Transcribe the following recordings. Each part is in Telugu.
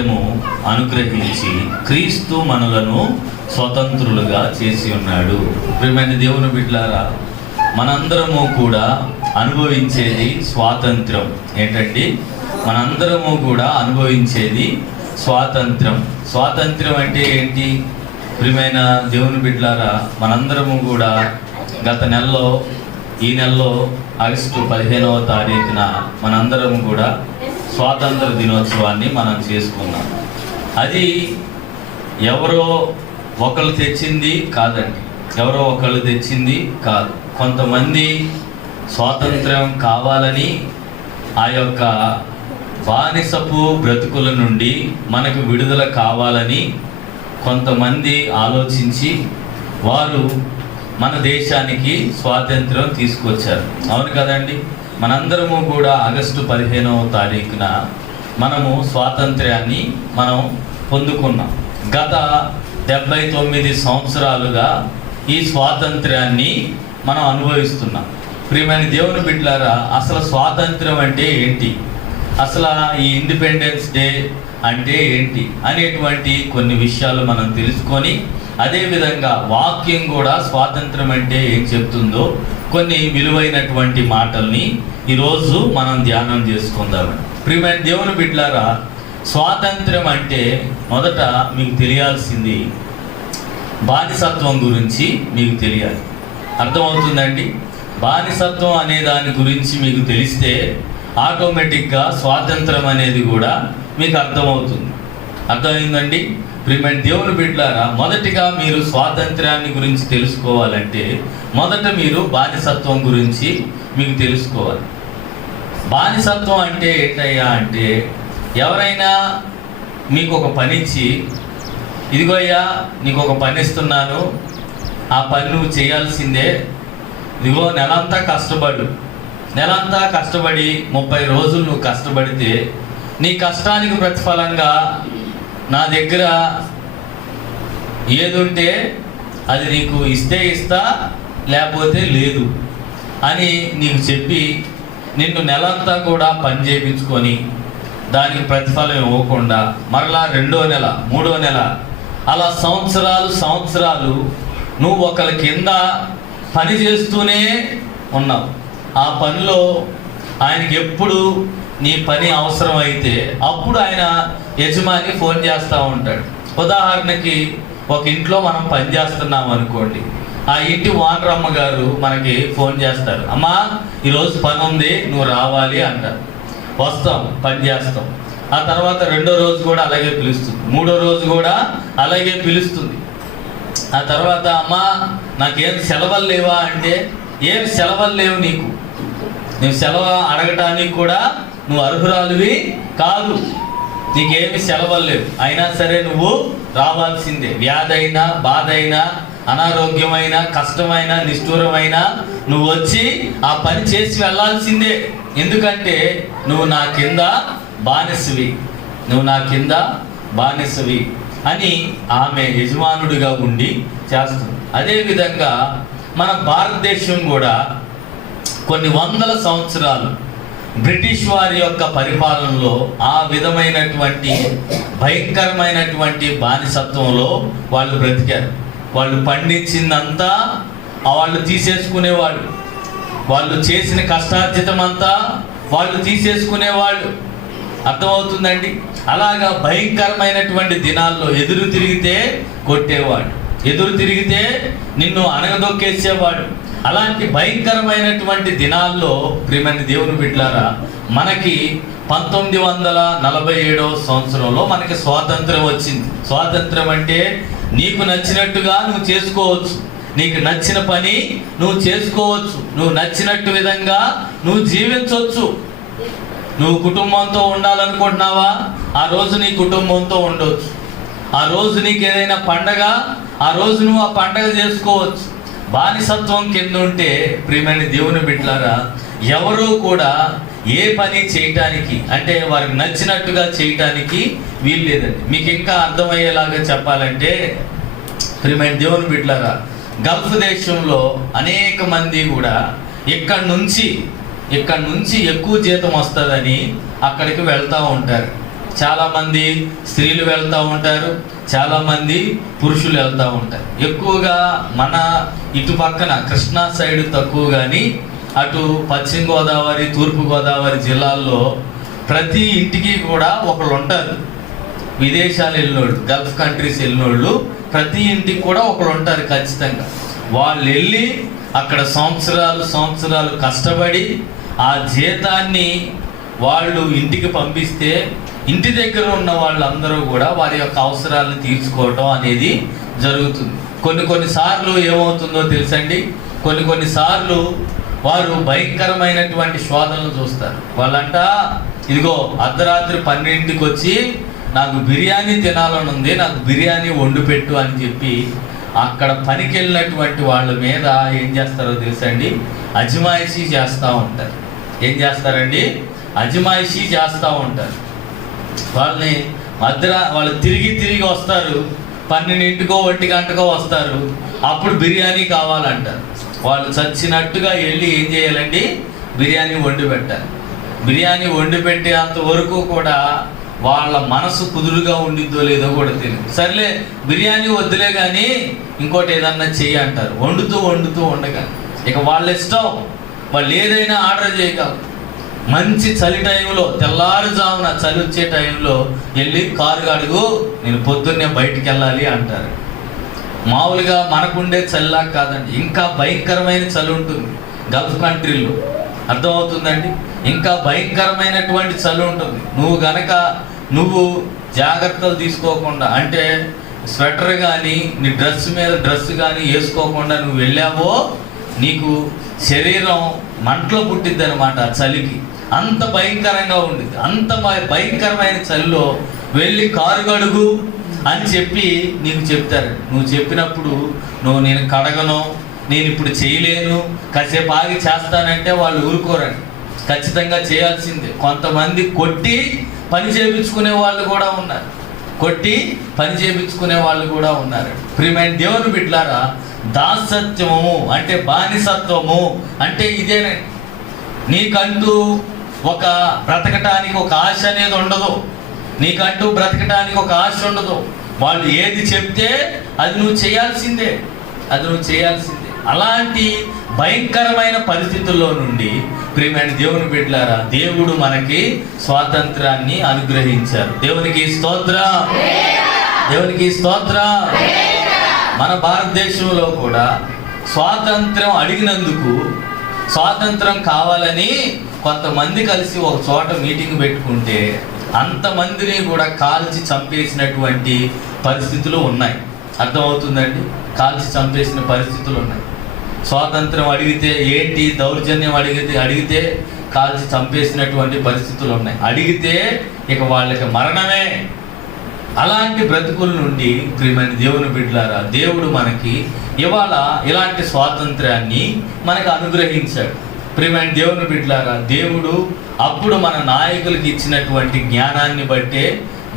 స్వాతంత్ర్యము అనుగ్రహించి క్రీస్తు మనలను స్వతంత్రులుగా చేసి ఉన్నాడు. ప్రియమైన దేవుని బిడ్డలారా, మనందరము కూడా అనుభవించేది స్వాతంత్రం. ఏంటండి? మనందరము కూడా అనుభవించేది స్వాతంత్రం. స్వాతంత్రం అంటే ఏంటి? ప్రియమైన దేవుని బిడ్డలారా, మనందరము కూడా గత నెలలో, ఈ నెలలో ఆగస్టు 15వ తారీఖున మనందరం కూడా స్వాతంత్ర దినోత్సవాన్ని మనం చేసుకున్నాం. అది ఎవరో ఒకళ్ళు తెచ్చింది కాదండి, ఎవరో ఒకళ్ళు తెచ్చింది కాదు. కొంతమంది స్వాతంత్రం కావాలని ఆ యొక్క బానిసపు బ్రతుకుల నుండి మనకు విడుదల కావాలని కొంతమంది ఆలోచించి వారు మన దేశానికి స్వాతంత్రం తీసుకొచ్చారు. అవును కదండి? మనందరము కూడా ఆగస్టు 15వ తారీఖున మనము స్వాతంత్ర్యాన్ని మనం పొందుకున్నాం. గత 79 సంవత్సరాలుగా ఈ స్వాతంత్ర్యాన్ని మనం అనుభవిస్తున్నాం. ప్రియమైన దేవుని బిడ్డలారా, అసలు స్వాతంత్రం అంటే ఏంటి, అసలు ఈ ఇండిపెండెన్స్ డే అంటే ఏంటి అనేటువంటి కొన్ని విషయాలు మనం తెలుసుకొని, అదేవిధంగా వాక్యం కూడా స్వాతంత్రం అంటే ఏం చెప్తుందో కొన్ని విలువైనటువంటి మాటల్ని ఈరోజు మనం ధ్యానం చేసుకుందాం. ప్రియమైన దేవుని బిడ్డలారా, స్వాతంత్రం అంటే మొదట మీకు తెలియాల్సింది బానిసత్వం గురించి మీకు తెలియాలి. అర్థమవుతుందండి? బానిసత్వం అనే దాని గురించి మీకు తెలిస్తే ఆటోమేటిక్గా స్వాతంత్రం అనేది కూడా మీకు అర్థమవుతుంది. అర్థమైందండి? ప్రియమైన దేవుని బిడ్డలారా, మొదటిగా మీరు స్వాతంత్ర్యాన్ని గురించి తెలుసుకోవాలంటే మొదట మీరు బానిసత్వం గురించి మీకు తెలుసుకోవాలి. బానిసత్వం అంటే ఏంటయ్యా అంటే, ఎవరైనా మీకు ఒక పని ఇచ్చి, ఇదిగో అయ్యా నీకు ఒక పని ఇస్తున్నాను, ఆ పని నువ్వు చేయాల్సిందే, ఇదిగో నెలంతా కష్టపడు, నెలంతా కష్టపడి 30 రోజులు నువ్వు కష్టపడితే నీ కష్టానికి ప్రతిఫలంగా నా దగ్గర ఏదుంటే అది నీకు ఇస్తే ఇస్తా, లేకపోతే లేదు అని నీకు చెప్పి నిన్ను నెలంతా కూడా పని చేయించుకొని దానికి ప్రతిఫలం ఇవ్వకుండా మరలా 2వ నెల 3వ నెల అలా సంవత్సరాలు నువ్వు ఒకరి కింద పని చేస్తూనే ఉన్నావు. ఆ పనిలో ఆయనకి ఎప్పుడు నీ పని అవసరం అయితే అప్పుడు ఆయన యజమాని ఫోన్ చేస్తూ ఉంటాడు. ఉదాహరణకి ఒక ఇంట్లో మనం పని చేస్తున్నాం అనుకోండి, ఆ ఇంటి ఓనర్ అమ్మగారు మనకి ఫోన్ చేస్తారు, అమ్మా ఈరోజు పని ఉంది నువ్వు రావాలి అంటారు. వస్తాం, పని చేస్తాం. ఆ తర్వాత 2వ రోజు కూడా అలాగే పిలుస్తుంది, 3వ రోజు కూడా అలాగే పిలుస్తుంది. ఆ తర్వాత అమ్మా నాకేం సెలవులు లేవా అంటే, ఏం సెలవులు లేవు నీకు, నువ్వు సెలవు అడగటానికి కూడా నువ్వు అర్హురాలివి కాదు, నీకేమి సెలవులు లేవు, అయినా సరే నువ్వు రావాల్సిందే. వ్యాధైనా, బాధైనా, అనారోగ్యమైన, కష్టమైన, నిష్ఠూరమైన నువ్వు వచ్చి ఆ పని చేసి వెళ్ళాల్సిందే. ఎందుకంటే నువ్వు నా కింద బానిసవి, నువ్వు నా కింద బానిసవి అని ఆమె యజమానుడిగా ఉండి చేస్తుంది. అదేవిధంగా మన భారతదేశం కూడా కొన్ని వందల సంవత్సరాలు బ్రిటిష్ వారి యొక్క పరిపాలనలో ఆ విధమైనటువంటి భయంకరమైనటువంటి బానిసత్వంలో వాళ్ళు బ్రతికారు. వాళ్ళు పండించిందంతా వాళ్ళు తీసేసుకునేవాళ్ళు, వాళ్ళు చేసిన కష్టార్జితం అంతా వాళ్ళు తీసేసుకునేవాళ్ళు. అర్థమవుతుందండి? అలాగా భయంకరమైనటువంటి దినాల్లో ఎదురు తిరిగితే కొట్టేవాడు, ఎదురు తిరిగితే నిన్ను అణగదొక్కేసేవాడు. అలాంటి భయంకరమైనటువంటి దినాల్లో ప్రియమైన దేవుని బిడ్డలారా, మనకి 1947వ సంవత్సరంలో మనకి స్వాతంత్రం వచ్చింది. స్వాతంత్రం అంటే నీకు నచ్చినట్టుగా నువ్వు చేసుకోవచ్చు, నీకు నచ్చిన పని నువ్వు చేసుకోవచ్చు, నువ్వు నచ్చినట్టు విధంగా నువ్వు జీవించవచ్చు. నువ్వు కుటుంబంతో ఉండాలనుకుంటున్నావా, ఆ రోజు నీ కుటుంబంతో ఉండవచ్చు. ఆ రోజు నీకు ఏదైనా పండగ, ఆ రోజు నువ్వు ఆ పండగ చేసుకోవచ్చు. బానిసత్వం కింద ఉంటే ప్రియమైన దేవుని బిడ్డలారా, ఎవరు కూడా ఏ పని చేయటానికి అంటే వారికి నచ్చినట్టుగా చేయటానికి వీలు లేదండి. మీకు ఇంకా అర్థమయ్యేలాగా చెప్పాలంటే ప్రియమైన దేవుని బిడ్డలారా, గల్ఫ్ దేశంలో అనేక మంది కూడా ఇక్కడ నుంచి ఎక్కువ జీతం వస్తుందని అక్కడికి వెళ్తూ ఉంటారు. చాలామంది స్త్రీలు వెళ్తూ ఉంటారు, చాలామంది పురుషులు వెళ్తూ ఉంటారు. ఎక్కువగా మన ఇటు పక్కన కృష్ణా సైడ్ తక్కువ, కానీ అటు పశ్చిమ గోదావరి, తూర్పు గోదావరి జిల్లాల్లో ప్రతి ఇంటికి కూడా ఒకళ్ళు ఉంటారు. విదేశాలు వెళ్ళినోళ్ళు, గల్ఫ్ కంట్రీస్ వెళ్ళినోళ్ళు ప్రతి ఇంటికి కూడా ఒకళ్ళు ఉంటారు ఖచ్చితంగా. వాళ్ళు వెళ్ళి అక్కడ సంవత్సరాలు కష్టపడి ఆ జీతాన్ని వాళ్ళు ఇంటికి పంపిస్తే ఇంటి దగ్గర ఉన్న వాళ్ళందరూ కూడా వారి యొక్క అవసరాలను తీర్చుకోవటం అనేది జరుగుతుంది. కొన్నిసార్లు ఏమవుతుందో తెలుసండి, కొన్నిసార్లు వారు భయంకరమైనటువంటి శోధనలు చూస్తారు. వాళ్ళంట, ఇదిగో అర్ధరాత్రి 12ంటికి వచ్చి నాకు బిర్యానీ తినాలని ఉంది, నాకు బిర్యానీ వండి పెట్టు అని చెప్పి అక్కడ పనికి వెళ్ళినటువంటి వాళ్ళ మీద ఏం చేస్తారో తెలుసండి, అజమాయిషీ చేస్తూ ఉంటారు. ఏం చేస్తారండి? అజమాయిషీ చేస్తూ ఉంటారు. వాళ్ళు తిరిగి వస్తారు, 12ంటికో 1 గంటకో వస్తారు, అప్పుడు బిర్యానీ కావాలంటారు. వాళ్ళు చచ్చినట్టుగా వెళ్ళి ఏం చేయాలండి? బిర్యానీ వండి పెట్టాలి. బిర్యానీ వండి పెట్టేంత వరకు కూడా వాళ్ళ మనసు కుదురుగా ఉండిద్దో లేదో కూడా తెలియదు. సర్లే బిర్యానీ వద్దులే కానీ ఇంకోటి ఏదన్నా చెయ్యి అంటారు. వండుతూ ఉండగా ఇక వాళ్ళ ఇష్టం, వాళ్ళు ఏదైనా ఆర్డర్ చేయగలరు. మంచి చలి టైంలో, తెల్లారుజామున చలి వచ్చే టైంలో వెళ్ళి కారు అడుగు, నేను పొద్దున్నే బయటికి వెళ్ళాలి అంటారు. మామూలుగా మనకుండే చలిలా కాదండి, ఇంకా భయంకరమైన చలి ఉంటుంది గల్ఫ్ కంట్రీలో. అర్థమవుతుందండి? ఇంకా భయంకరమైనటువంటి చలి ఉంటుంది. నువ్వు జాగ్రత్తలు తీసుకోకుండా, అంటే స్వెటర్ కానీ నీ డ్రెస్ మీద డ్రెస్ కానీ వేసుకోకుండా నువ్వు వెళ్ళావో నీకు శరీరం మంటలో పుట్టిద్ది అనమాట. చలికి అంత భయంకరంగా ఉండిద్ది. అంత భయంకరమైన చలిలో వెళ్ళి కారు కడుగు అని చెప్పి నీకు చెప్తారు. నువ్వు చెప్పినప్పుడు నేను కడగను, నేను ఇప్పుడు చేయలేను, కాసేపు ఆగి చేస్తానంటే వాళ్ళు ఊరుకోరండి. ఖచ్చితంగా చేయాల్సిందే. కొంతమంది కొట్టి పని చేయించుకునే వాళ్ళు కూడా ఉన్నారు. ప్రియమైన దేవుని బిడ్డలారా, దాసత్వము అంటే బానిసత్వము అంటే ఇదేనండి. నీకంటూ ఒక బ్రతకటానికి ఒక ఆశ అనేది ఉండదు. వాళ్ళు ఏది చెప్తే అది నువ్వు చేయాల్సిందే. అలాంటి భయంకరమైన పరిస్థితుల్లో నుండి ప్రియమైన దేవుని బిడ్డలారా, దేవుడు మనకి స్వాతంత్రాన్ని అనుగ్రహించారు. దేవునికి స్తోత్రం. మన భారతదేశంలో కూడా స్వాతంత్రం అడిగినందుకు, స్వాతంత్రం కావాలని కొంతమంది కలిసి ఒక చోట మీటింగ్ పెట్టుకుంటే అంతమందిని కూడా కాల్చి చంపేసినటువంటి పరిస్థితులు ఉన్నాయి. అర్థమవుతుందండి? కాల్చి చంపేసిన పరిస్థితులు ఉన్నాయి. స్వాతంత్రం అడిగితే ఏంటి, దౌర్జన్యం అడిగితే కాల్చి చంపేసినటువంటి పరిస్థితులు ఉన్నాయి. అడిగితే ఇక వాళ్ళకి మరణమే. అలాంటి బ్రతుకుల నుండి ప్రియమైన దేవుని బిడ్డలారా, దేవుడు మనకి ఇవాళ ఇలాంటి స్వాతంత్రాన్ని మనకు అనుగ్రహించాడు. ప్రియమైన దేవుని బిడ్డలారా, దేవుడు అప్పుడు మన నాయకులకి ఇచ్చినటువంటి జ్ఞానాన్ని బట్టే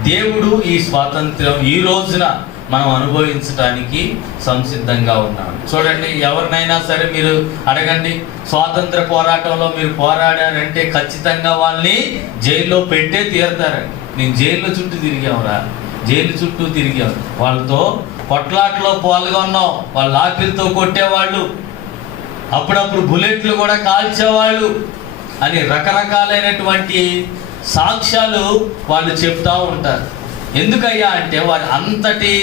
దేవుడు ఈ స్వాతంత్రం ఈ రోజున మనం అనుభవించడానికి సంసిద్ధంగా ఉన్నాడు. చూడండి, ఎవరినైనా సరే మీరు అడగండి, స్వాతంత్ర పోరాటంలో మీరు పోరాడారంటే ఖచ్చితంగా వాళ్ళని జైల్లో పెట్టే తీరుతారండి. నేను జైలు చుట్టూ తిరిగాము, వాళ్ళతో కొట్లాట్లో పాల్గొన్నాం, వాళ్ళ లాఠీలతో కొట్టేవాళ్ళు, అప్పుడప్పుడు బుల్లెట్లు కూడా కాల్చేవాళ్ళు అని రకరకాలైనటువంటి సాక్ష్యాలు వాళ్ళు చెప్తూ ఉంటారు. ఎందుకయ్యా అంటే వారు అంతటి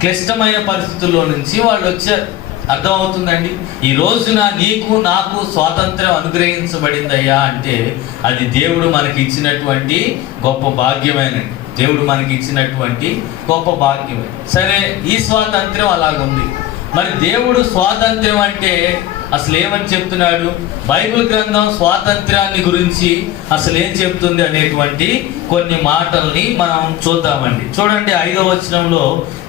క్లిష్టమైన పరిస్థితుల్లో నుంచి వాళ్ళు వచ్చారు. అర్థమవుతుందండి? ఈ రోజున నీకు నాకు స్వాతంత్రం అనుగ్రహించబడిందయ్యా అంటే అది దేవుడు మనకి ఇచ్చినటువంటి గొప్ప భాగ్యమేనండి. సరే, ఈ స్వాతంత్రం అలాగుంది. మరి దేవుడు స్వాతంత్రం అంటే అసలు ఏమని చెప్తున్నాడు? బైబిల్ గ్రంథం స్వాతంత్రాన్ని గురించి అసలు ఏం చెప్తుంది అనేటువంటి కొన్ని మాటల్ని మనం చూద్దామండి. చూడండి, 5వ వచనంలో,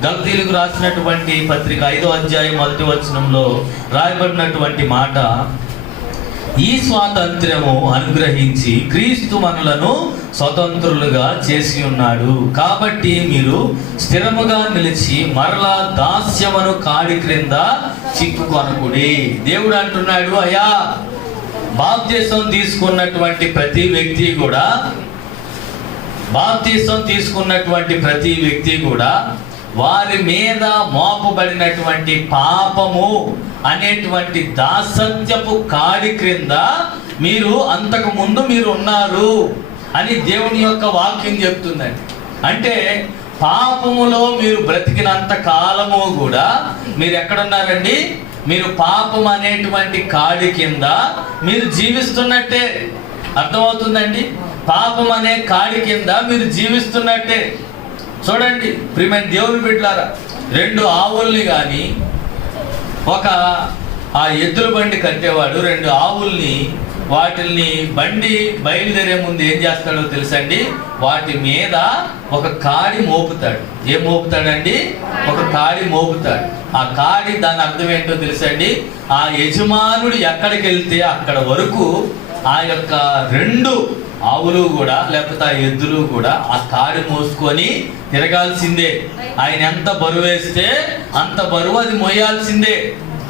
గలతీయులకు రాసినటువంటి పత్రిక 5వ అధ్యాయం 1వ వచనంలో రాయబడినటువంటి మాట, ఈ స్వాతంత్ర్యము అనుగ్రహించి క్రీస్తు మనలను స్వతంత్రులుగా చేసి ఉన్నాడు. కాబట్టి మీరు స్థిరముగా నిలిచి మరలా దాస్యమును కాడి క్రింద చిక్కుకొనకుడి. దేవుడు అంటున్నాడు, అయ్యా, బాప్తిసం తీసుకున్నటువంటి ప్రతి వ్యక్తి కూడా బాప్తిసం తీసుకున్నటువంటి ప్రతి వ్యక్తి కూడా వారి మీద మోపబడినటువంటి పాపము అనేటువంటి దాసత్యపు కాడి క్రింద మీరు అంతకు ముందు మీరు ఉన్నారు అని దేవుని యొక్క వాక్యం చెప్తుందండి. అంటే పాపములో మీరు బ్రతికినంత కాలము కూడా మీరు ఎక్కడున్నారండి? మీరు పాపం అనేటువంటి కాడి కింద మీరు జీవిస్తున్నట్టే. అర్థమవుతుందండి? పాపం అనే కాడి కింద మీరు జీవిస్తున్నట్టే. చూడండి ప్రియమైన దేవుని బిడ్డలారా, 2 ఆవుల్ని కానీ ఆ ఎద్దుల బండి కట్టేవాడు 2 ఆవుల్ని వాటిల్ని బండి బయలుదేరే ముందు ఏం చేస్తాడో తెలుసండి? వాటి మీద ఒక కాడి మోపుతాడు. ఏం మోపుతాడండి? ఒక కాడి మోపుతాడు. ఆ కాడి దాని అర్థం ఏంటో తెలుసండి? ఆ యజమానుడు ఎక్కడికి వెళ్తే అక్కడ వరకు ఆ యొక్క 2 ఆవులు కూడా లేకపోతే ఆ ఎద్దులు కూడా ఆ కాడి మోసుకొని తిరగాల్సిందే. ఆయన ఎంత బరువు వేస్తే అంత బరువు అది మోయాల్సిందే.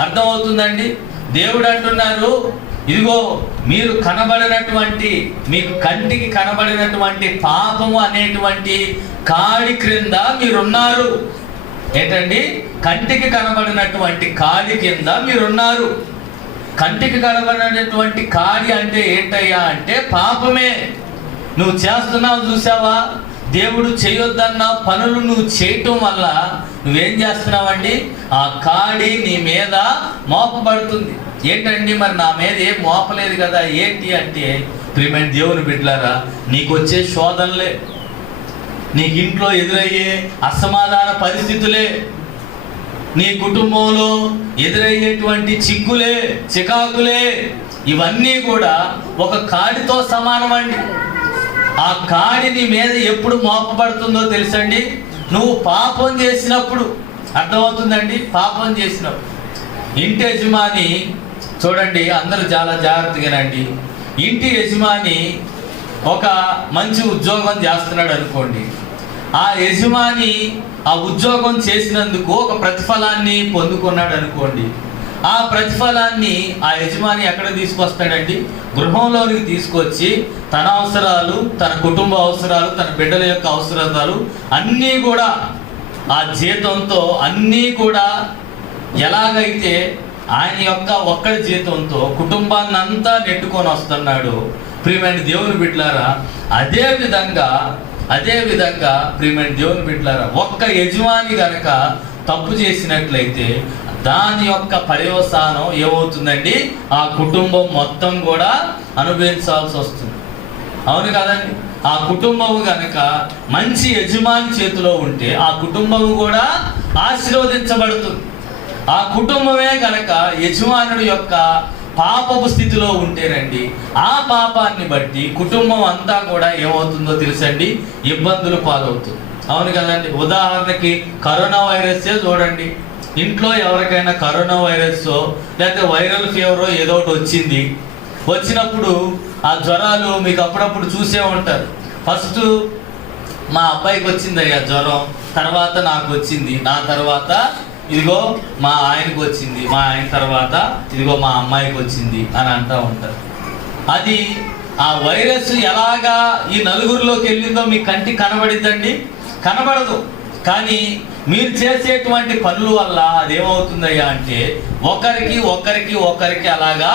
అర్థమవుతుందండి? దేవుడు అంటున్నారు, ఇదిగో మీరు కనబడినటువంటి, మీకు కంటికి కనబడినటువంటి పాపము అనేటువంటి కాడి క్రింద మీరున్నారు. ఏంటండి? కంటికి కనబడినటువంటి కాడి కింద మీరున్నారు. కంటికి కనబడినటువంటి కాడి అంటే ఏంటయ్యా అంటే పాపమే. నువ్వు చేస్తున్నావు, చూసావా? దేవుడు చేయొద్దన్న పనులు నువ్వు చేయటం వల్ల నువ్వేం చేస్తున్నావండి? ఆ కాడి నీ మీద మోపబడుతుంది. ఏంటండి మరి నా మీద ఏం మోపలేదు కదా, ఏంటి అంటే ప్రియమైన దేవుని బిడ్డలారా, నీకు వచ్చే శోధనలే, నీకు ఇంట్లో ఎదురయ్యే అసమాధాన పరిస్థితులే, నీ కుటుంబంలో ఎదురయ్యేటువంటి చిక్కులే, చికాకులే, ఇవన్నీ కూడా ఒక కాడితో సమానమండి. ఆ కాడి నీ మీద ఎప్పుడు మోపబడుతుందో తెలుసండి? నువ్వు పాపం చేసినప్పుడు. అర్థమవుతుందండి? పాపం చేసినప్పుడు. ఇంటి యజమాని చూడండి, అందరూ చాలా జాగ్రత్తగానండి. ఇంటి యజమాని ఒక మంచి ఉద్యోగం చేస్తున్నాడు అనుకోండి. ఆ యజమాని ఆ ఉద్యోగం చేసినందుకు ఒక ప్రతిఫలాన్ని పొందుకున్నాడు అనుకోండి. ఆ ప్రతిఫలాన్ని ఆ యజమాని ఎక్కడ తీసుకొస్తాడండి? గృహంలోనికి తీసుకొచ్చి తన అవసరాలు, తన కుటుంబ అవసరాలు, తన బిడ్డల యొక్క అవసరాలు అన్నీ కూడా ఆ జీతంతో అన్నీ కూడా ఎలాగైతే ఆయన యొక్క ఒక్కడి జీతంతో కుటుంబాన్ని అంతా నెట్టుకొని వస్తున్నాడు. ప్రియమైన దేవుని బిడ్డలారా, అదే విధంగా ప్రియమైన దేవుని బిడ్డలారా, ఒక్క యజమాని గనక తప్పు చేసినట్లయితే దాని యొక్క పర్యవసానం ఏమవుతుందండి? ఆ కుటుంబం మొత్తం కూడా అనుభవించాల్సి వస్తుంది. అవును కదండి? ఆ కుటుంబము గనక మంచి యజమాని చేతిలో ఉంటే ఆ కుటుంబము కూడా ఆశీర్వదించబడుతుంది. ఆ కుటుంబమే గనక యజమానుడి యొక్క పాపపు స్థితిలో ఉంటేనండి, ఆ పాపాన్ని బట్టి కుటుంబం అంతా కూడా ఏమవుతుందో తెలుసండి? ఇబ్బందులు పాలవుతుంది. అవును కదండి? ఉదాహరణకి కరోనా వైరస్సే చూడండి. ఇంట్లో ఎవరికైనా కరోనా వైరస్ లేకపోతే వైరల్ ఫీవర్ ఏదో ఒకటి వచ్చినప్పుడు ఆ జ్వరాలు మీకు అప్పుడప్పుడు చూసే ఉంటారు. ఫస్ట్ మా అబ్బాయికి వచ్చిందయ్యా జ్వరం, తర్వాత నాకు వచ్చింది, నా తర్వాత ఇదిగో మా ఆయనకు వచ్చింది, మా ఆయన తర్వాత ఇదిగో మా అమ్మాయికి వచ్చింది అని అంటూ ఉంటారు. అది ఆ వైరస్ ఎలాగా ఈ నలుగురిలోకి వెళ్ళిందో మీ కంటికి కనబడిద్దండి? కనబడదు. కానీ మీరు చేసేటువంటి పనుల వల్ల అదేమవుతుందయ్యా అంటే ఒకరికి అలాగా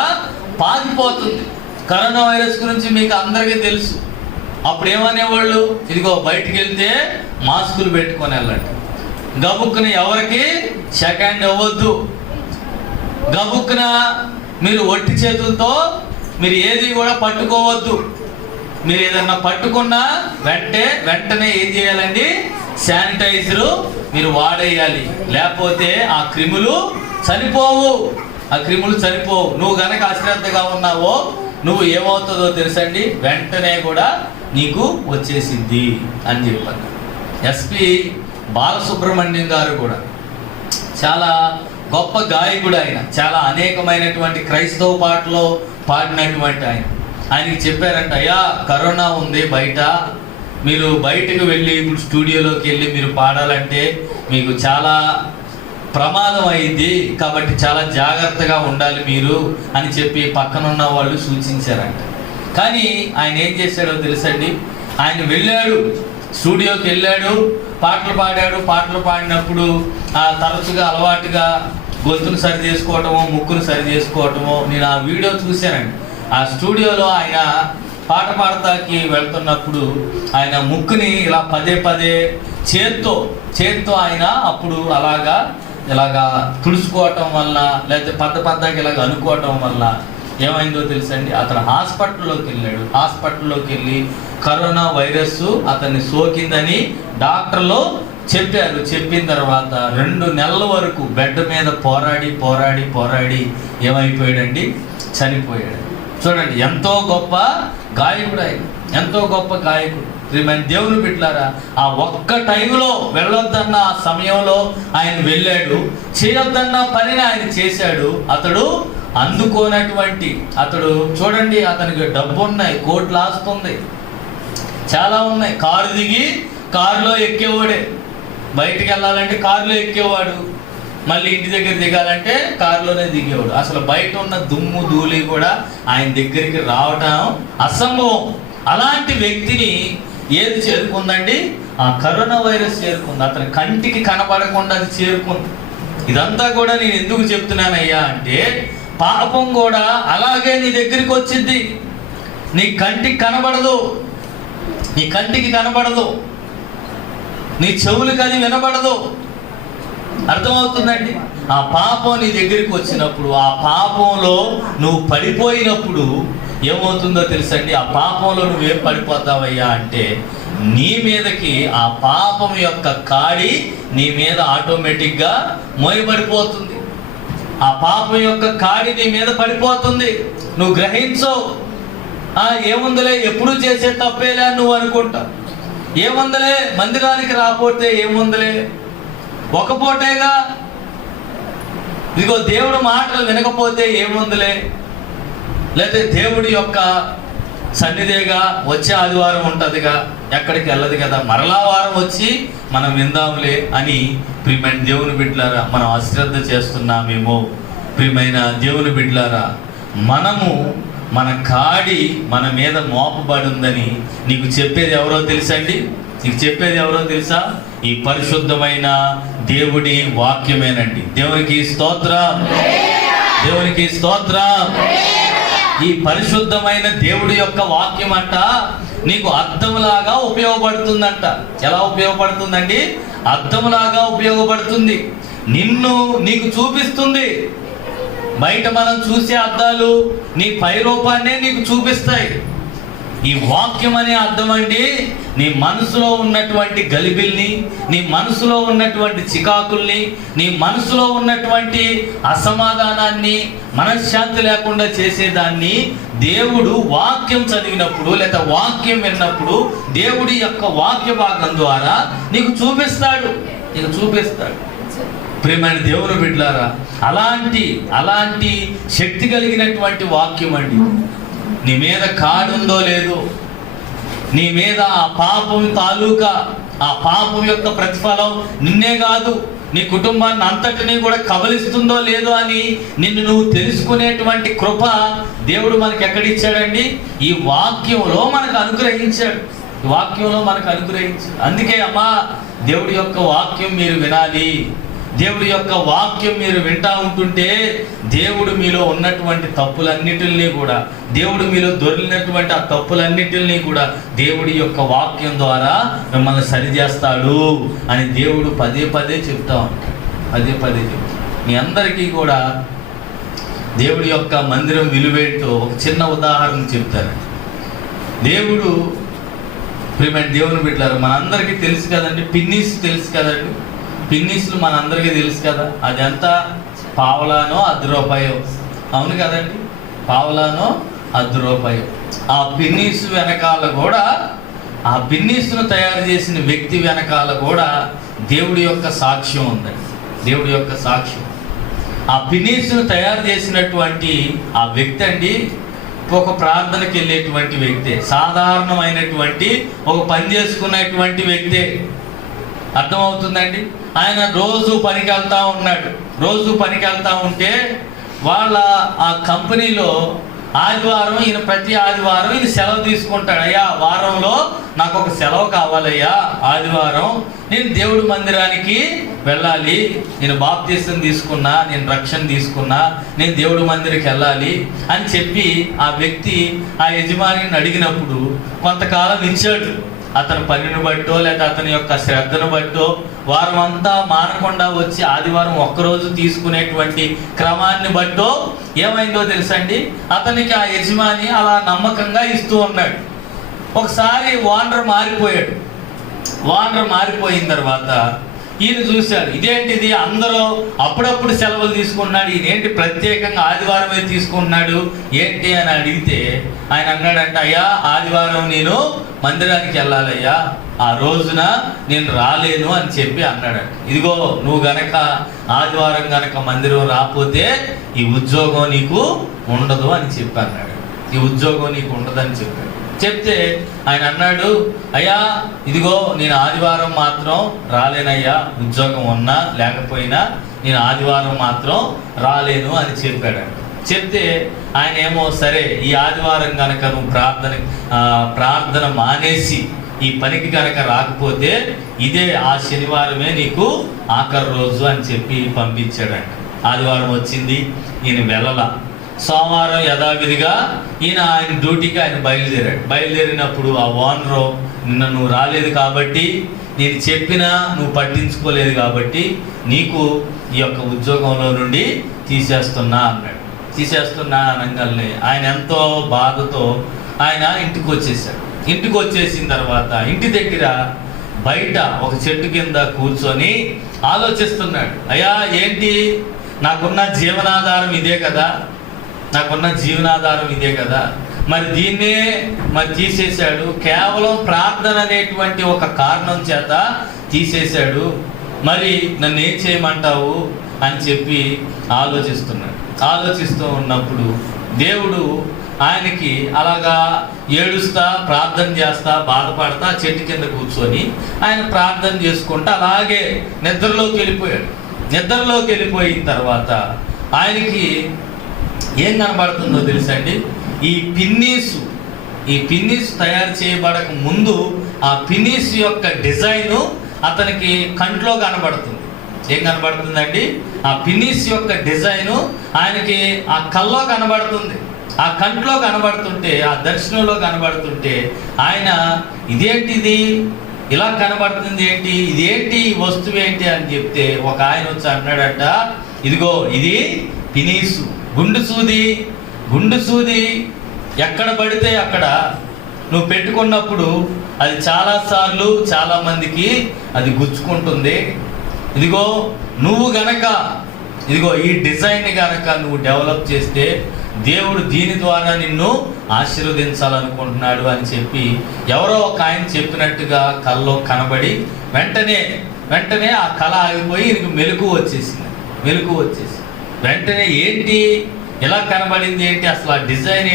పాకిపోతుంది. కరోనా వైరస్ గురించి మీకు అందరికీ తెలుసు. అప్పుడు ఏమనేవాళ్ళు? ఇదిగో బయటికి వెళ్తే మాస్కులు పెట్టుకొని వెళ్ళండి, గబుక్కున ఎవరికి సెకండ్ అవ్వద్దు, గబుక్కున మీరు ఒట్టి చేతులతో మీరు ఏది కూడా పట్టుకోవద్దు. మీరు ఏదన్నా పట్టుకున్నా వెంటనే ఏం చేయాలండి? శానిటైజరు మీరు వాడేయాలి. లేకపోతే ఆ క్రిములు చనిపోవు. నువ్వు గనక అశ్రద్ధగా ఉన్నావో నువ్వు ఏమవుతుందో తెలుసండి? వెంటనే కూడా నీకు వచ్చేసింది అని చెప్పారు. ఎస్పి బాలసుబ్రహ్మణ్యం గారు కూడా చాలా గొప్ప గాయకుడు. ఆయన చాలా అనేకమైనటువంటి క్రైస్తవ పాటలో పాడినటువంటి ఆయనకి చెప్పారంట, అయ్యా కరోనా ఉంది బయట, మీరు బయటకు వెళ్ళి ఇప్పుడు స్టూడియోలోకి వెళ్ళి మీరు పాడాలంటే మీకు చాలా ప్రమాదం అయింది, కాబట్టి చాలా జాగ్రత్తగా ఉండాలి మీరు అని చెప్పి పక్కనున్న వాళ్ళు సూచించారంట. కానీ ఆయన ఏం చేశాడో తెలుసండి? ఆయన వెళ్ళాడు, స్టూడియోకి వెళ్ళాడు, పాటలు పాడాడు. పాటలు పాడినప్పుడు తరచుగా అలవాటుగా గొంతును సరి చేసుకోవటమో, ముక్కును సరి చేసుకోవటమో, నేను ఆ వీడియో చూశానండి. ఆ స్టూడియోలో ఆయన పాట పాడతాకి వెళ్తున్నప్పుడు ఆయన ముక్కుని ఇలా పదే పదే చేత్తో ఆయన అప్పుడు ఇలాగా తుడుచుకోవటం వల్ల, లేకపోతే పద్దకి ఇలాగ అనుకోవటం వల్ల ఏమైందో తెలుసండి, అతను హాస్పిటల్లోకి వెళ్ళాడు. హాస్పిటల్లోకి వెళ్ళి కరోనా వైరస్ అతన్ని సోకిందని డాక్టర్లు చెప్పారు. చెప్పిన తర్వాత 2 నెలల వరకు బెడ్ మీద పోరాడి ఏమైపోయాడండి, చనిపోయాడు. చూడండి, ఎంతో గొప్ప గాయకుడు ఆయన, ఎంతో గొప్ప గాయకుడు. ప్రియమైన దేవుని బిడ్డలారా, ఆ ఒక్క టైంలో వెళ్ళొద్దన్న ఆ సమయంలో ఆయన వెళ్ళాడు, చేయొద్దన్న పనిని ఆయన చేశాడు. అతడు అందుకోనటువంటి చూడండి, అతనికి డబ్బు ఉన్నాయి, కోట్లు ఆస్తుంది, చాలా ఉన్నాయి. కారు దిగి కారులో ఎక్కేవాడే, బయటికి వెళ్ళాలంటే కారులో ఎక్కేవాడు, మళ్ళీ ఇంటి దగ్గర దిగాలంటే కారులోనే దిగేవాడు. అసలు బయట ఉన్న దుమ్ము ధూళి కూడా ఆయన దగ్గరికి రావటం అసంభవం. అలాంటి వ్యక్తిని ఏది చేరుకుందండి, ఆ కరోనా వైరస్ చేరుకుంది. అతని కంటికి కనపడకుండా అది చేరుకుంది. ఇదంతా కూడా నేను ఎందుకు చెప్తున్నానయ్యా అంటే, పాపం కూడా అలాగే నీ దగ్గరికి వచ్చింది. నీ కంటికి కనబడదు, నీ చెవులకు అది వినబడదు. అర్థమవుతుందండి? ఆ పాపం నీ దగ్గరికి వచ్చినప్పుడు, ఆ పాపంలో నువ్వు పడిపోయినప్పుడు ఏమవుతుందో తెలుసండి. ఆ పాపంలో నువ్వేం పడిపోతావయ్యా అంటే, నీ మీదకి ఆ పాపం యొక్క కాడి నీ మీద ఆటోమేటిక్గా మోయబడిపోతుంది. ఆ పాపం యొక్క కాడి నీ మీద పడిపోతుంది. నువ్వు గ్రహించవు. ఏముందలే, ఎప్పుడు చేసే తప్పేలే నువ్వు అనుకుంటావు. ఏముందలే, మందిరానికి రాకపోతే ఏముందలే, ఒక పూటేగా, ఇదిగో దేవుడు మాటలు వినకపోతే ఏముందిలే, లేకపోతే దేవుడి యొక్క సన్నిధిగా వచ్చే ఆదివారం ఉంటుందిగా, ఎక్కడికి వెళ్ళదు కదా, మరలా వారం వచ్చి మనం విందాంలే అని ప్రియమైన దేవుని బిడ్డలారా మనం అశ్రద్ధ చేస్తున్నామేమో. ప్రియమైన దేవుని బిడ్డలారా, మన కాడి మన మీద మోపబడి ఉందని నీకు చెప్పేది ఎవరో తెలుసండి? తెలుసా? ఈ పరిశుద్ధమైన దేవుడి వాక్యమేనండి. దేవునికి స్తోత్రం. ఈ పరిశుద్ధమైన దేవుడి యొక్క వాక్యం అంట నీకు అద్దంలాగా ఉపయోగపడుతుందంట. ఎలా ఉపయోగపడుతుందండి? అద్దంలాగా ఉపయోగపడుతుంది. నీకు చూపిస్తుంది. బయట మనం చూసే అద్దాలు నీ పై రూపాన్నే నీకు చూపిస్తాయి. ఈ వాక్యం అనే అర్థం అండి, నీ మనసులో ఉన్నటువంటి గలిబిల్ని, నీ మనసులో ఉన్నటువంటి చికాకుల్ని, నీ మనసులో ఉన్నటువంటి అసమాధానాన్ని, మనశ్శాంతి లేకుండా చేసేదాన్ని దేవుడు వాక్యం చదివినప్పుడు లేదా వాక్యం విన్నప్పుడు దేవుడి యొక్క వాక్య భాగం ద్వారా నీకు చూపిస్తాడు. ప్రియమైన దేవుని బిడ్డలారా, అలాంటి శక్తి కలిగినటువంటి వాక్యం అండి. నీ మీద కాడుందో లేదో, నీ మీద ఆ పాపం తాలూకా ఆ పాపం యొక్క ప్రతిఫలం నిన్నే కాదు నీ కుటుంబాన్ని అంతటినీ కూడా కబలిస్తుందో లేదో అని నువ్వు తెలుసుకునేటువంటి కృప దేవుడు మనకి ఎక్కడిచ్చాడండి? ఈ వాక్యంలో మనకు అనుగ్రహించాడు. అందుకే అమ్మా, దేవుడి యొక్క వాక్యం మీరు వినాలి. దేవుడి యొక్క వాక్యం మీరు వింటా ఉంటుంటే దేవుడు మీలో ఉన్నటువంటి తప్పులన్నిటిని కూడా, దేవుడు మీలో దొరికినటువంటి ఆ తప్పులన్నిటిని కూడా దేవుడి యొక్క వాక్యం ద్వారా మిమ్మల్ని సరిచేస్తాడు అని దేవుడు పదే చెప్తా ఉంటాడు. మీ అందరికీ కూడా దేవుడి యొక్క మందిరం విలువేంటో ఒక చిన్న ఉదాహరణ చెప్తారు. దేవుడు, ప్రియమైన దేవుని బిడ్డలారా, మనందరికీ తెలుసు కదండి, పిన్నీస్ తెలుసు కదండి. పిన్నీసులు మనందరికీ తెలుసు కదా, అది ఎంత పావలానో ₹10. అవును కదండి, పావలానో ₹10. ఆ పిన్నీసు వెనకాల కూడా, ఆ పిన్నీసును తయారు చేసిన వ్యక్తి వెనకాల కూడా దేవుడి యొక్క సాక్ష్యం ఉందండి. దేవుడి యొక్క సాక్ష్యం. ఆ పిన్నీసును తయారు చేసినటువంటి ఆ వ్యక్తి అండి ఒక ప్రార్థనకి వెళ్ళేటువంటి వ్యక్తే, సాధారణమైనటువంటి ఒక పని చేసుకునేటువంటి వ్యక్తే. అర్థమవుతుందండి? ఆయన రోజు పనికి వెళ్తా ఉంటే వాళ్ళ ఆ కంపెనీలో ఆదివారం ఈయన ప్రతి ఆదివారం ఈయన సెలవు తీసుకుంటాడు. అయ్యా వారంలో నాకు ఒక సెలవు కావాలయ్యా, ఆదివారం నేను దేవుడి మందిరానికి వెళ్ళాలి, నేను బాప్తీసం తీసుకున్నా, నేను రక్షణ తీసుకున్నా, నేను దేవుడి మందిరికి వెళ్ళాలి అని చెప్పి ఆ వ్యక్తి ఆ యజమానిని అడిగినప్పుడు కొంతకాలం ఇచ్చాడు. అతని పనిని బట్టో లేదా అతని యొక్క శ్రద్ధను బట్టో వారం అంతా మానకుండా వచ్చి ఆదివారం ఒక్కరోజు తీసుకునేటువంటి క్రమాన్ని బట్టో ఏమైందో తెలుసండి, అతనికి ఆ యజమాని అలా నమ్మకంగా ఇస్తూ ఉన్నాడు. ఒకసారి ఓనర్ మారిపోయాడు. ఓనర్ మారిపోయిన తర్వాత ఈయన చూశాడు, ఇదేంటిది అందరూ అప్పుడప్పుడు సెలవులు తీసుకున్నాడు, ఈయనేంటి ప్రత్యేకంగా ఆదివారమే తీసుకున్నాడు ఏంటి అని అడిగితే ఆయన అన్నాడంట, అయ్యా ఆదివారం నేను మందిరానికి వెళ్ళాలయ్యా, ఆ రోజున నేను రాలేను అని చెప్పి అన్నాడంట. ఇదిగో నువ్వు గనక ఆదివారం గనక మందిరం రాకపోతే ఈ ఉద్యోగం నీకు ఉండదు అని చెప్పి అన్నాడు. ఈ ఉద్యోగం నీకు ఉండదని చెప్పాడు. చెప్తే ఆయన అన్నాడు, అయ్యా ఇదిగో నేను ఆదివారం మాత్రం రాలేనయ్యా, ఉద్యోగం ఉన్నా లేకపోయినా నేను ఆదివారం మాత్రం రాలేను అని చెప్పాడు. చెప్తే ఆయన ఏమో సరే ఈ ఆదివారం కనుక నువ్వు ప్రార్థన మానేసి ఈ పనికి కనుక రాకపోతే ఇదే ఆ శనివారమే నీకు ఆఖరి రోజు అని చెప్పి పంపించాడంట. ఆదివారం వచ్చింది, ఈయన వెళ్ళలా. సోమవారం యథావిధిగా ఆయన డ్యూటీకి ఆయన బయలుదేరినప్పుడు ఆ ఓనరు, నిన్న నువ్వు రాలేదు కాబట్టి, నేను చెప్పినా నువ్వు పట్టించుకోలేదు కాబట్టి నీకు ఈ యొక్క ఉద్యోగంలో నుండి తీసేస్తున్నా అన్నాడు. తీసేస్తున్నా అనగానే ఆయన ఎంతో బాధతో ఆయన ఇంటికి వచ్చేసాడు. ఇంటికి వచ్చేసిన తర్వాత ఇంటి దగ్గర బయట ఒక చెట్టు కింద కూర్చొని ఆలోచిస్తున్నాడు, అయ్యా ఏంటి నాకున్న జీవనాధారం ఇదే కదా, నాకున్న జీవనాధారం ఇదే కదా, మరి దీన్నే మరి తీసేశాడు, కేవలం ప్రార్థన అనేటువంటి ఒక కారణం చేత తీసేశాడు, మరి నన్ను ఏం చేయమంటావు అని చెప్పి ఆలోచిస్తున్నాడు. ఆలోచిస్తూ ఉన్నప్పుడు దేవుడు ఆయనకి అలాగా ఏడుస్తా ప్రార్థన చేస్తా బాధపడతా చెట్టు కింద కూర్చొని ఆయన ప్రార్థన చేసుకుంటూ అలాగే నిద్రలోకి వెళ్ళిపోయాడు. నిద్రలోకి వెళ్ళిపోయిన తర్వాత ఆయనకి ఏం కనబడుతుందో తెలుసండి, ఈ పిన్నీసు తయారు చేయబడక ముందు ఆ పిన్నీస్ యొక్క డిజైను అతనికి కంట్లో కనబడుతుంది. ఏం కనబడుతుందండి, ఆ పిన్నీస్ యొక్క డిజైను ఆయనకి ఆ కల్లో కనబడుతుంది. ఆ కంట్లో కనబడుతుంటే, ఆ దర్శనంలో కనబడుతుంటే ఆయన ఇదేంటిది ఇలా కనబడుతుంది ఏంటి, ఇదేంటి వస్తువు ఏంటి అని చెప్తే ఒక ఆయన వచ్చి అన్నాడట, ఇదిగో ఇది పినీసు, గుండు సూది ఎక్కడ పడితే అక్కడ నువ్వు పెట్టుకున్నప్పుడు అది చాలాసార్లు చాలామందికి అది గుచ్చుకుంటుంది. ఇదిగో నువ్వు గనక ఇదిగో ఈ డిజైన్ గనక నువ్వు డెవలప్ చేస్తే దేవుడు దీని ద్వారా నిన్ను ఆశీర్వదించాలనుకుంటున్నాడు అని చెప్పి ఎవరో ఒక ఆయన చెప్పినట్టుగా కల్లో కనబడి వెంటనే ఆ కళ ఆగిపోయి ఈయనకు మెలకు వచ్చేసి వెంటనే ఏంటి ఇలా కనబడింది ఏంటి, అసలు ఆ డిజైన్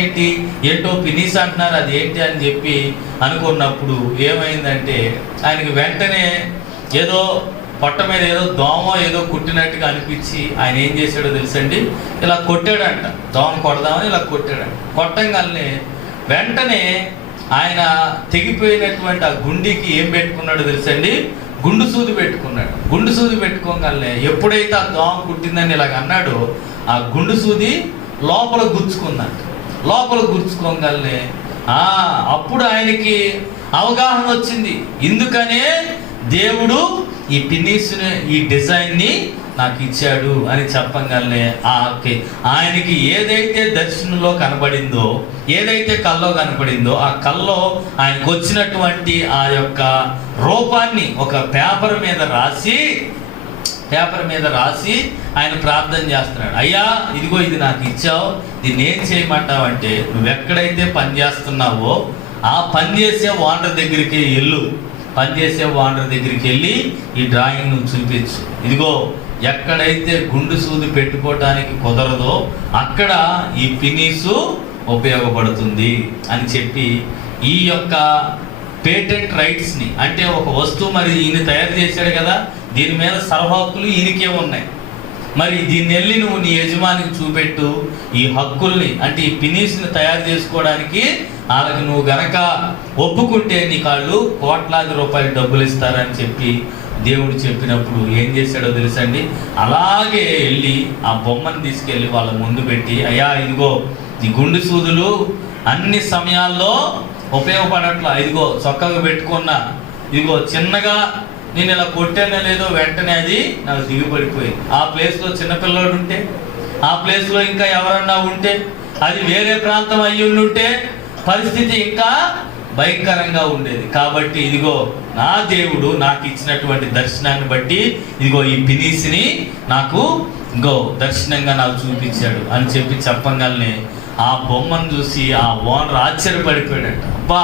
ఏంటో పినీస్ అంటున్నారు, అది ఏంటి అని చెప్పి అనుకున్నప్పుడు ఏమైందంటే ఆయనకి వెంటనే ఏదో పొట్ట మీద ఏదో దోమ ఏదో కుట్టినట్టుగా అనిపించి ఆయన ఏం చేశాడో తెలుసండి, ఇలా కొట్టాడంట. దోమ కొడదామని ఇలా కొట్టాడంట. కొట్టంగానే వెంటనే ఆయన తెగిపోయినటువంటి ఆ గుండికి ఏం పెట్టుకున్నాడో తెలుసండి, గుండు సూది పెట్టుకున్నాడు. గుండు సూది పెట్టుకోగానే ఎప్పుడైతే ఆ దోమ కుట్టిందని ఇలాగ అన్నాడో ఆ గుండు సూది లోపల గుచ్చుకోగానే అప్పుడు ఆయనకి అవగాహన వచ్చింది. ఎందుకనే దేవుడు ఈ పిన్నీస్ని ఈ డిజైన్ని నాకు ఇచ్చాడు అని చెప్పగానే ఆయనకి ఏదైతే దర్శనంలో కనబడిందో, ఏదైతే కల్లో కనబడిందో ఆ కల్లో ఆయనకు వచ్చినటువంటి ఆ యొక్క రూపాన్ని ఒక పేపర్ మీద రాసి ఆయన ప్రార్థన చేస్తున్నాడు. అయ్యా ఇదిగో ఇది నాకు ఇచ్చావు, దీన్ని ఏం చేయమంటావు అంటే నువ్వు ఎక్కడైతే పని చేస్తున్నావో ఆ పనిచేసే ఓనర్ దగ్గరికి వెళ్ళి ఈ డ్రాయింగ్ నువ్వు చూపించు. ఇదిగో ఎక్కడైతే గుండు సూది పెట్టుకోవడానికి కుదరదో అక్కడ ఈ పినీసు ఉపయోగపడుతుంది అని చెప్పి ఈ యొక్క పేటెంట్ రైట్స్ని, అంటే ఒక వస్తువు మరి ఈయన తయారు చేశాడు కదా, దీని మీద సర్వహక్కులు ఈయనకే ఉన్నాయి. మరి దీన్ని వెళ్ళి నువ్వు నీ యజమానికి చూపెట్టు. ఈ హక్కుల్ని అంటే ఈ పినీస్ని తయారు చేసుకోవడానికి వాళ్ళకి నువ్వు గనక ఒప్పుకుంటే నీకు వాళ్ళు కోట్లాది రూపాయలు డబ్బులు ఇస్తారని చెప్పి దేవుడు చెప్పినప్పుడు ఏం చేశాడో తెలుసండి, అలాగే వెళ్ళి ఆ బొమ్మను తీసుకెళ్ళి వాళ్ళ ముందు పెట్టి, అయ్యా ఇదిగో ఈ గుండు సూదులు అన్ని సమయాల్లో ఉపయోగపడట్లా, ఇదిగో చక్కగా పెట్టుకున్నా, ఇదిగో చిన్నగా నేను ఇలా కొట్టానో లేదో వెంటనే అది నాకు దిగుపడిపోయింది. ఆ ప్లేస్లో చిన్నపిల్లోడు ఉంటే, ఆ ప్లేస్లో ఇంకా ఎవరన్నా ఉంటే, అది వేరే ప్రాంతం అయ్యి ఉంటే పరిస్థితి ఇంకా భయంకరంగా ఉండేది. కాబట్టి ఇదిగో నా దేవుడు నాకు ఇచ్చినటువంటి దర్శనాన్ని బట్టి ఇదిగో ఈ పినీస్ని నాకు ఇంకో దర్శనంగా నాకు చూపించాడు అని చెప్పి చెప్పగానే ఆ బొమ్మను చూసి ఆ ఓనర్ ఆశ్చర్యపడిపోయాడట. అబ్బా,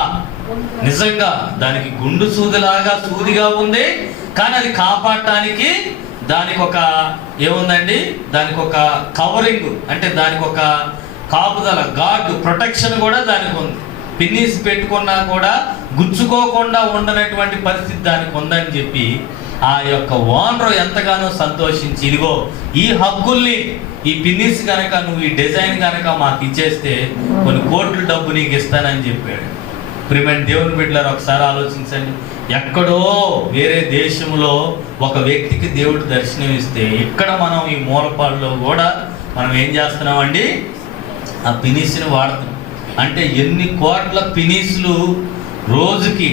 నిజంగా దానికి గుండు సూదిలాగా సూదిగా ఉంది, కానీ అది కాపాడటానికి దానికి ఒక ఏముందండి, దానికి ఒక కవరింగ్ అంటే దానికి ఒక కాపుదల, గార్డు, ప్రొటెక్షన్ కూడా దానికి ఉంది. పిన్నీస్ పెట్టుకున్నా కూడా గుచ్చుకోకుండా ఉండనటువంటి పరిస్థితి దానికి ఉందని చెప్పి ఆ యొక్క ఓనర్ ఎంతగానో సంతోషించి, ఇదిగో ఈ హక్కుల్ని ఈ పిన్నీస్ కనుక నువ్వు ఈ డిజైన్ కనుక మాకు ఇచ్చేస్తే కొన్ని కోట్ల డబ్బు నీకు ఇస్తానని చెప్పాడు. ప్రియమైన దేవుని బిడ్డలారా, ఒకసారి ఆలోచించండి. ఎక్కడో వేరే దేశంలో ఒక వ్యక్తికి దేవుడు దర్శనం ఇస్తే, ఇక్కడ మనం ఈ మూలపాడులో కూడా మనం ఏం చేస్తున్నామండి, ఆ పినీస్ని వాడుతున్నాం. అంటే ఎన్ని కోట్ల పినీసులు రోజుకి,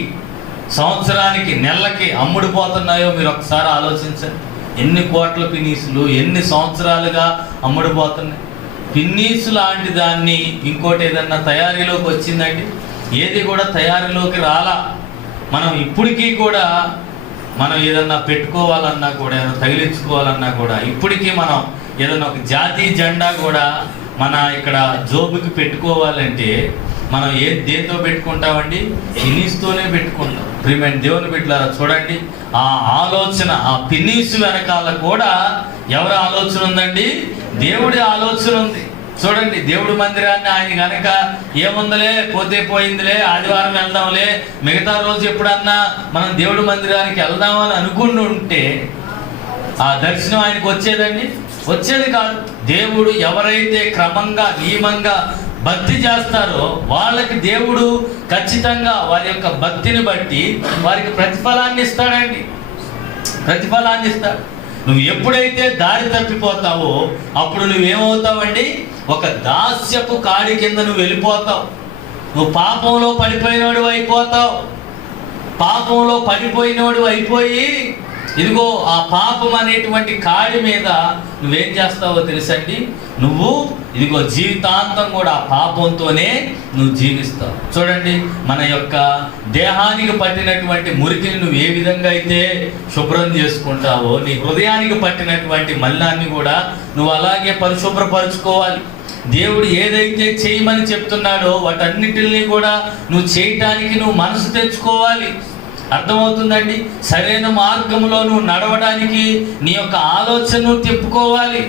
సంవత్సరానికి, నెలకి అమ్ముడుపోతున్నాయో మీరు ఒకసారి ఆలోచించండి. ఎన్ని కోట్ల పినీసులు ఎన్ని సంవత్సరాలుగా అమ్ముడుపోతున్నాయి. పిన్నీసు లాంటి దాన్ని ఇంకోటి ఏదన్నా తయారీలోకి వచ్చిందండి, ఏది కూడా తయారీలోకి రాలా. మనం ఇప్పటికీ కూడా మనం ఏదన్నా పెట్టుకోవాలన్నా కూడా, ఏదైనా తగిలించుకోవాలన్నా కూడా, ఇప్పటికీ మనం ఏదన్నా ఒక జాతీయ జెండా కూడా మన ఇక్కడ జోబుకి పెట్టుకోవాలంటే మనం దేంతో పెట్టుకుంటామండి, పిన్నీస్తోనే పెట్టుకుంటాం. ప్రియమైన దేవుని బిడ్డలారా, చూడండి ఆ ఆలోచన, ఆ పిన్నీసు వెనకాల కూడా ఎవరి ఆలోచన ఉందండి, దేవుడి ఆలోచన ఉంది. చూడండి, దేవుడి మందిరాన్ని ఆయన గనక ఏముందలే, పోతే పోయిందిలే, ఆదివారం వెళ్దాంలే, మిగతా రోజు ఎప్పుడన్నా మనం దేవుడి మందిరానికి వెళ్దామని అనుకుని ఉంటే ఆ దర్శనం ఆయనకు వచ్చేదండి, వచ్చేది కాదు. దేవుడు ఎవరైతే క్రమంగా నియమంగా భక్తి చేస్తారో వాళ్ళకి దేవుడు ఖచ్చితంగా వారి యొక్క భక్తిని బట్టి వారికి ప్రతిఫలాన్ని ఇస్తాడండి, ప్రతిఫలాన్ని ఇస్తాడు. నువ్వు ఎప్పుడైతే దారి తప్పిపోతావో అప్పుడు నువ్వేమవుతావండి, ఒక దాస్యపు కాడి కింద నువ్వు వెళ్ళిపోతావు. నువ్వు పాపంలో పడిపోయినోడు అయిపోతావు. పాపంలో పడిపోయినోడు అయిపోయి ఇదిగో ఆ పాపం అనేటువంటి కాడి మీద నువ్వేం చేస్తావో తెలుసండి, నువ్వు ఇదిగో జీవితాంతం కూడా ఆ పాపంతోనే నువ్వు జీవిస్తావు. చూడండి, మన యొక్క దేహానికి పట్టినటువంటి మురికిని నువ్వు ఏ విధంగా అయితే శుభ్రం చేసుకుంటావో, నీ హృదయానికి పట్టినటువంటి మలినాన్ని కూడా నువ్వు అలాగే పరిశుభ్రపరచుకోవాలి. దేవుడు ఏదైతే చేయమని చెప్తున్నాడో వాటన్నిటిని కూడా నువ్వు చేయటానికి నువ్వు మనసు తెచ్చుకోవాలి. అర్థమవుతుందండి? సరైన మార్గంలో నువ్వు నడవడానికి నీ యొక్క ఆలోచనను తిప్పుకోవాలి.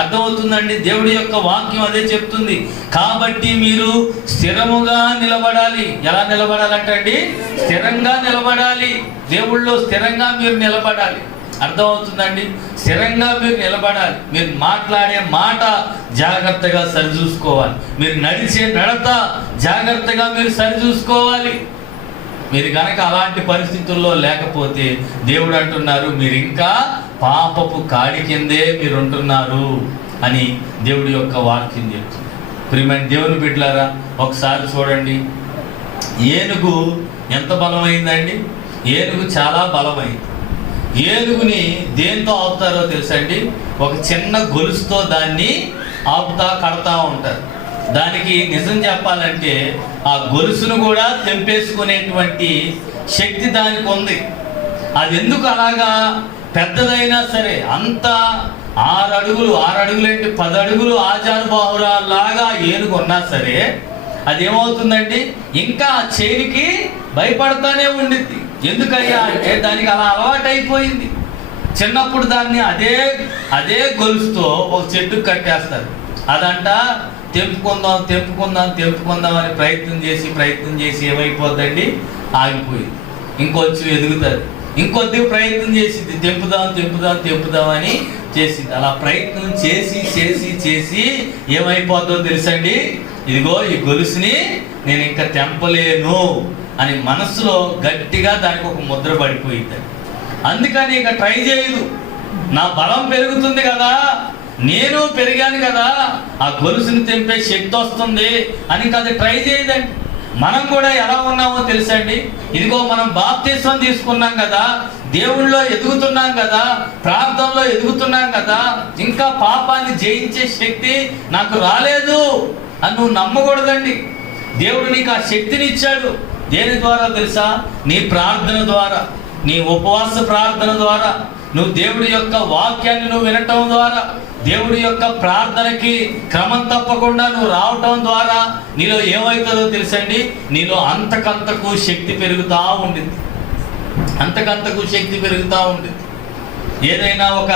అర్థమవుతుందండి? దేవుడి యొక్క వాక్యం అదే చెప్తుంది. కాబట్టి మీరు స్థిరముగా నిలబడాలి. ఎలా నిలబడాలంటండి? స్థిరంగా నిలబడాలి. దేవుళ్ళో స్థిరంగా మీరు నిలబడాలి. అర్థమవుతుందండి? స్థిరంగా మీరు నిలబడాలి. మీరు మాట్లాడే మాట జాగ్రత్తగా సరిచూసుకోవాలి. మీరు నడిచే నడత జాగ్రత్తగా మీరు సరిచూసుకోవాలి. మీరు కనుక అలాంటి పరిస్థితుల్లో లేకపోతే దేవుడు అంటున్నారు, మీరు ఇంకా పాపపు కాడి కిందే మీరు ఉంటున్నారు అని దేవుడి యొక్క వాక్యం చెప్తుంది. ప్రియమైన దేవుని బిడ్డలారా, ఒకసారి చూడండి, ఏనుగు ఎంత బలమైందండి? ఏనుగు చాలా బలమైంది. ఏనుగుని దేంతో ఆపుతారో తెలుసండి? ఒక చిన్న గొలుసుతో దాన్ని ఆపుతా కడతా ఉంటారు. దానికి నిజం చెప్పాలంటే ఆ గొలుసును కూడా తెంపేసుకునేటువంటి శక్తి దానికి ఉంది. అది ఎందుకు అలాగా పెద్దదైనా సరే, అంత 6 అడుగులు ఏంటి 10 అడుగులు ఆజానుబాహురాలాగా ఏనుగు ఉన్నా సరే అదేమవుతుందండి, ఇంకా ఆ చేనికి భయపడతానే ఉండిద్ది. ఎందుకయ్యా అంటే దానికి అలా అలవాటు అయిపోయింది. చిన్నప్పుడు దాన్ని అదే గొలుసుతో ఒక చెట్టుకు కట్టేస్తారు. అదంట తెంపుకుందాం అని ప్రయత్నం చేసి ఏమైపోద్దండి, ఆగిపోయింది. ఇంకొంచెం ఎదుగుతుంది, ఇంకొద్ది ప్రయత్నం చేసింది, తెంపుదాం అని చేసింది. అలా ప్రయత్నం చేసి చేసి చేసి ఏమైపోతుందో తెలుసండి, ఇదిగో ఈ గొలుసుని నేను ఇంకా తెంపలేను అని మనసులో గట్టిగా దానికి ఒక ముద్ర పడిపోయింది. అందుకని ఇక ట్రై చేయదు. నా బలం పెరుగుతుంది కదా, నేను పెరిగాను కదా, ఆ గొలుసుని తెంపే శక్తి వస్తుంది అని అది ట్రై చేయదండి. మనం కూడా ఎలా ఉన్నామో తెలుసండి, ఇదిగో మనం బాప్తిస్మం తీసుకున్నాం కదా, దేవుళ్ళలో ఎదుగుతున్నాం కదా, ప్రార్థనలో ఎదుగుతున్నాం కదా, ఇంకా పాపాన్ని జయించే శక్తి నాకు రాలేదు అని నువ్వు నమ్మకూడదండి. దేవుడు నీకు ఆ శక్తిని ఇచ్చాడు. దేని ద్వారా తెలుసా? నీ ప్రార్థన ద్వారా, నీ ఉపవాస ప్రార్థన ద్వారా, నువ్వు దేవుడి యొక్క వాక్యాన్ని నువ్వు వినటం ద్వారా, దేవుడి యొక్క ప్రార్థనకి క్రమం తప్పకుండా నువ్వు రావటం ద్వారా నీలో ఏమవుతుందో తెలుసండి, నీలో అంతకంతకు శక్తి పెరుగుతూ ఉండింది. అంతకంతకు శక్తి పెరుగుతూ ఉండింది. ఏదైనా ఒక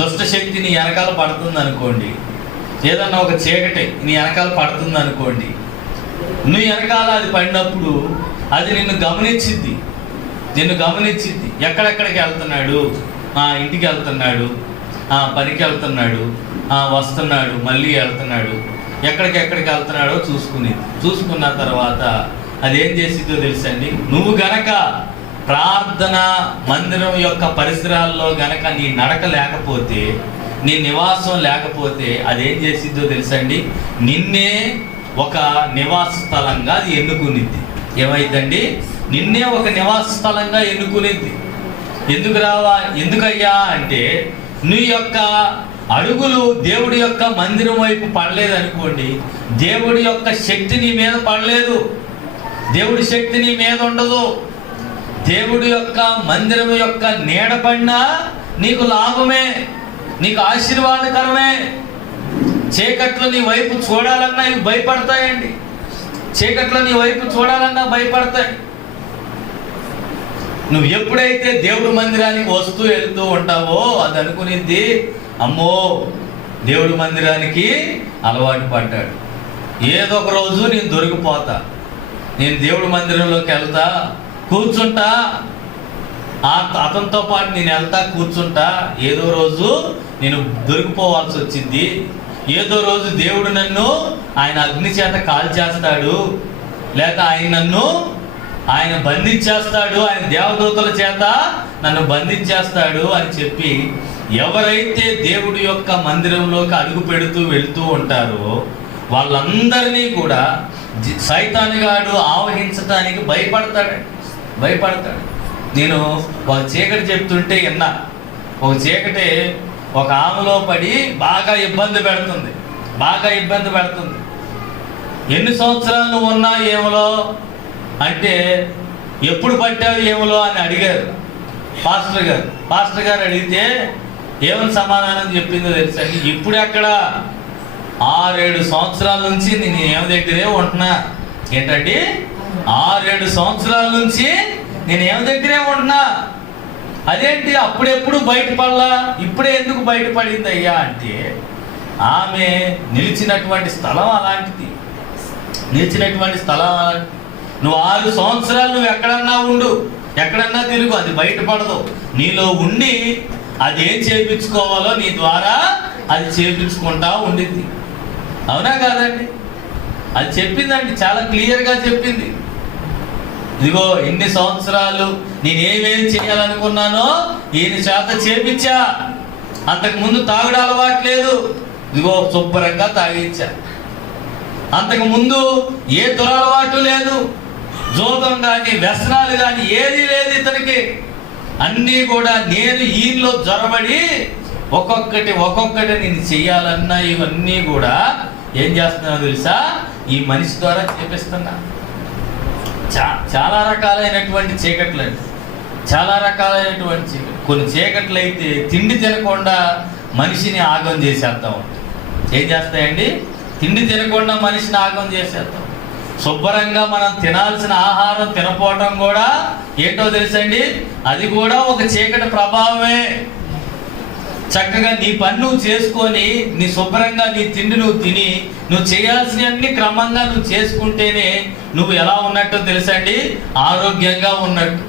దుష్ట శక్తి నీ వెనకాల పడుతుంది అనుకోండి, ఏదన్నా ఒక చీకటి నీ వెనకాల పడుతుంది అనుకోండి, నువ్వు వెనకాల అది పడినప్పుడు అది నిన్ను గమనించింది. ఎక్కడెక్కడికి వెళ్తున్నాడు, ఇంటికి వెళ్తున్నాడు, పనికి వెళ్తున్నాడు, వస్తున్నాడు, మళ్ళీ వెళ్తున్నాడు, ఎక్కడికి వెళ్తున్నాడో చూసుకున్న తర్వాత అదేం చేసిందో తెలుసండి, నువ్వు గనక ప్రార్థన మందిరం యొక్క పరిసరాల్లో గనక నీ నడక లేకపోతే, నీ నివాసం లేకపోతే అదేం చేసిందో తెలుసండి, నిన్నే ఒక నివాస స్థలంగా అది ఎన్నుకునిద్ది. ఏమైందండి? నిన్నే ఒక నివాస స్థలంగా ఎన్నుకునిద్ది. ఎందుకయ్యా అంటే, నీ యొక్క అడుగులు దేవుడి యొక్క మందిరం వైపు పడలేదు అనుకోండి, దేవుడి యొక్క శక్తి నీ మీద పడలేదు, దేవుడి శక్తి నీ మీద ఉండదు. దేవుడి యొక్క మందిరం యొక్క నీడ పడినా నీకు లాభమే, నీకు ఆశీర్వాదకరమే. చీకట్లో నీ వైపు చూడాలన్నా ఇవి భయపడతాయండి. చీకట్లో నీ వైపు చూడాలన్నా భయపడతాయి. నువ్వు ఎప్పుడైతే దేవుడి మందిరానికి వస్తూ వెళ్తూ ఉంటావో అది అనుకునేది, అమ్మో దేవుడి మందిరానికి అలవాటు పడ్డాడు, ఏదో ఒక రోజు నేను దొరికిపోతా, నేను దేవుడి మందిరంలోకి వెళ్తా, కూర్చుంటా, అతనితో పాటు నేను వెళ్తా, కూర్చుంటా, ఏదో రోజు నేను దొరికిపోవాల్సి వచ్చింది, ఏదో రోజు దేవుడు నన్ను ఆయన అగ్ని చేత కాల్చేస్తాడు, లేక ఆయన బంధించేస్తాడు, ఆయన దేవదూతల చేత నన్ను బంధించేస్తాడు అని చెప్పి ఎవరైతే దేవుడి యొక్క మందిరంలోకి అడుగు పెడుతూ వెళ్తూ ఉంటారో వాళ్ళందరినీ కూడా సైతానుగాడు ఆవహించడానికి భయపడతాడు. నేను ఒక చీకటి చెప్తుంటే విన్నా, ఒక చీకటి ఒక ఆమెలో పడి బాగా ఇబ్బంది పెడుతుంది. ఎన్ని సంవత్సరాలు నువ్వు ఉన్నా ఏమలో అంటే, ఎప్పుడు పట్టావు ఏమలో అని అడిగారు పాస్టర్ గారు అడిగితే ఏమని సమాధానం చెప్పిందో తెలుసండి, ఇప్పుడు ఎక్కడ 6-7 సంవత్సరాల నుంచి నేను ఏమి దగ్గరే ఉంటున్నా. ఏంటండి? 6-7 సంవత్సరాల నుంచి నేను ఏమి దగ్గరే ఉంటున్నా. అదేంటి అప్పుడెప్పుడు బయటపడలా, ఇప్పుడే ఎందుకు బయటపడింది అయ్యా అంటే, ఆమె నిలిచినటువంటి స్థలం అలాంటిది. నువ్వు 6 సంవత్సరాలు నువ్వు ఎక్కడన్నా ఉండు, ఎక్కడన్నా తిరుగు, అది బయటపడదు. నీలో ఉండి అదేం చేయించుకోవాలో నీ ద్వారా అది చేయించుకుంటా ఉండిద్ది. అవునా కాదండి? అది చెప్పిందండి, చాలా క్లియర్గా చెప్పింది. ఇదిగో ఇన్ని సంవత్సరాలు నేనేమేం చేయాలనుకున్నానో ఈయన చేత చేపించా. అంతకుముందు తాగుడు అలవాట్లేదు, ఇదిగో శుభ్రంగా తాగించా. అంతకుముందు ఏ దురలవాటు లేదు, జోగం కానీ వ్యసనాలు కానీ ఏది లేదు ఇతనికి. అన్నీ కూడా నేను ఈయనలో జొరబడి ఒక్కొక్కటి నేను చెయ్యాలన్నా ఇవన్నీ కూడా ఏం చేస్తున్నానో తెలుసా, ఈ మనిషి ద్వారా చేపిస్తున్నా. చాలా రకాలైనటువంటి చీకట్లు అండి, కొన్ని చీకట్లు అయితే తిండి తినకుండా మనిషిని ఆగం చేసేద్దాం. ఏం చేస్తాయండి? తిండి తినకుండా మనిషిని ఆగం చేసేద్దాం. శుభ్రంగా మనం తినాల్సిన ఆహారం తినపోవటం కూడా ఏంటో తెలుసండి, అది కూడా ఒక చీకటి ప్రభావమే. చక్కగా నీ పని నువ్వు చేసుకొని, నీ శుభ్రంగా నీ తిండి నువ్వు తిని, నువ్వు చేయాల్సినవన్నీ క్రమంగా నువ్వు చేసుకుంటేనే నువ్వు ఎలా ఉన్నట్టో తెలుసండి, ఆరోగ్యంగా ఉన్నట్టు.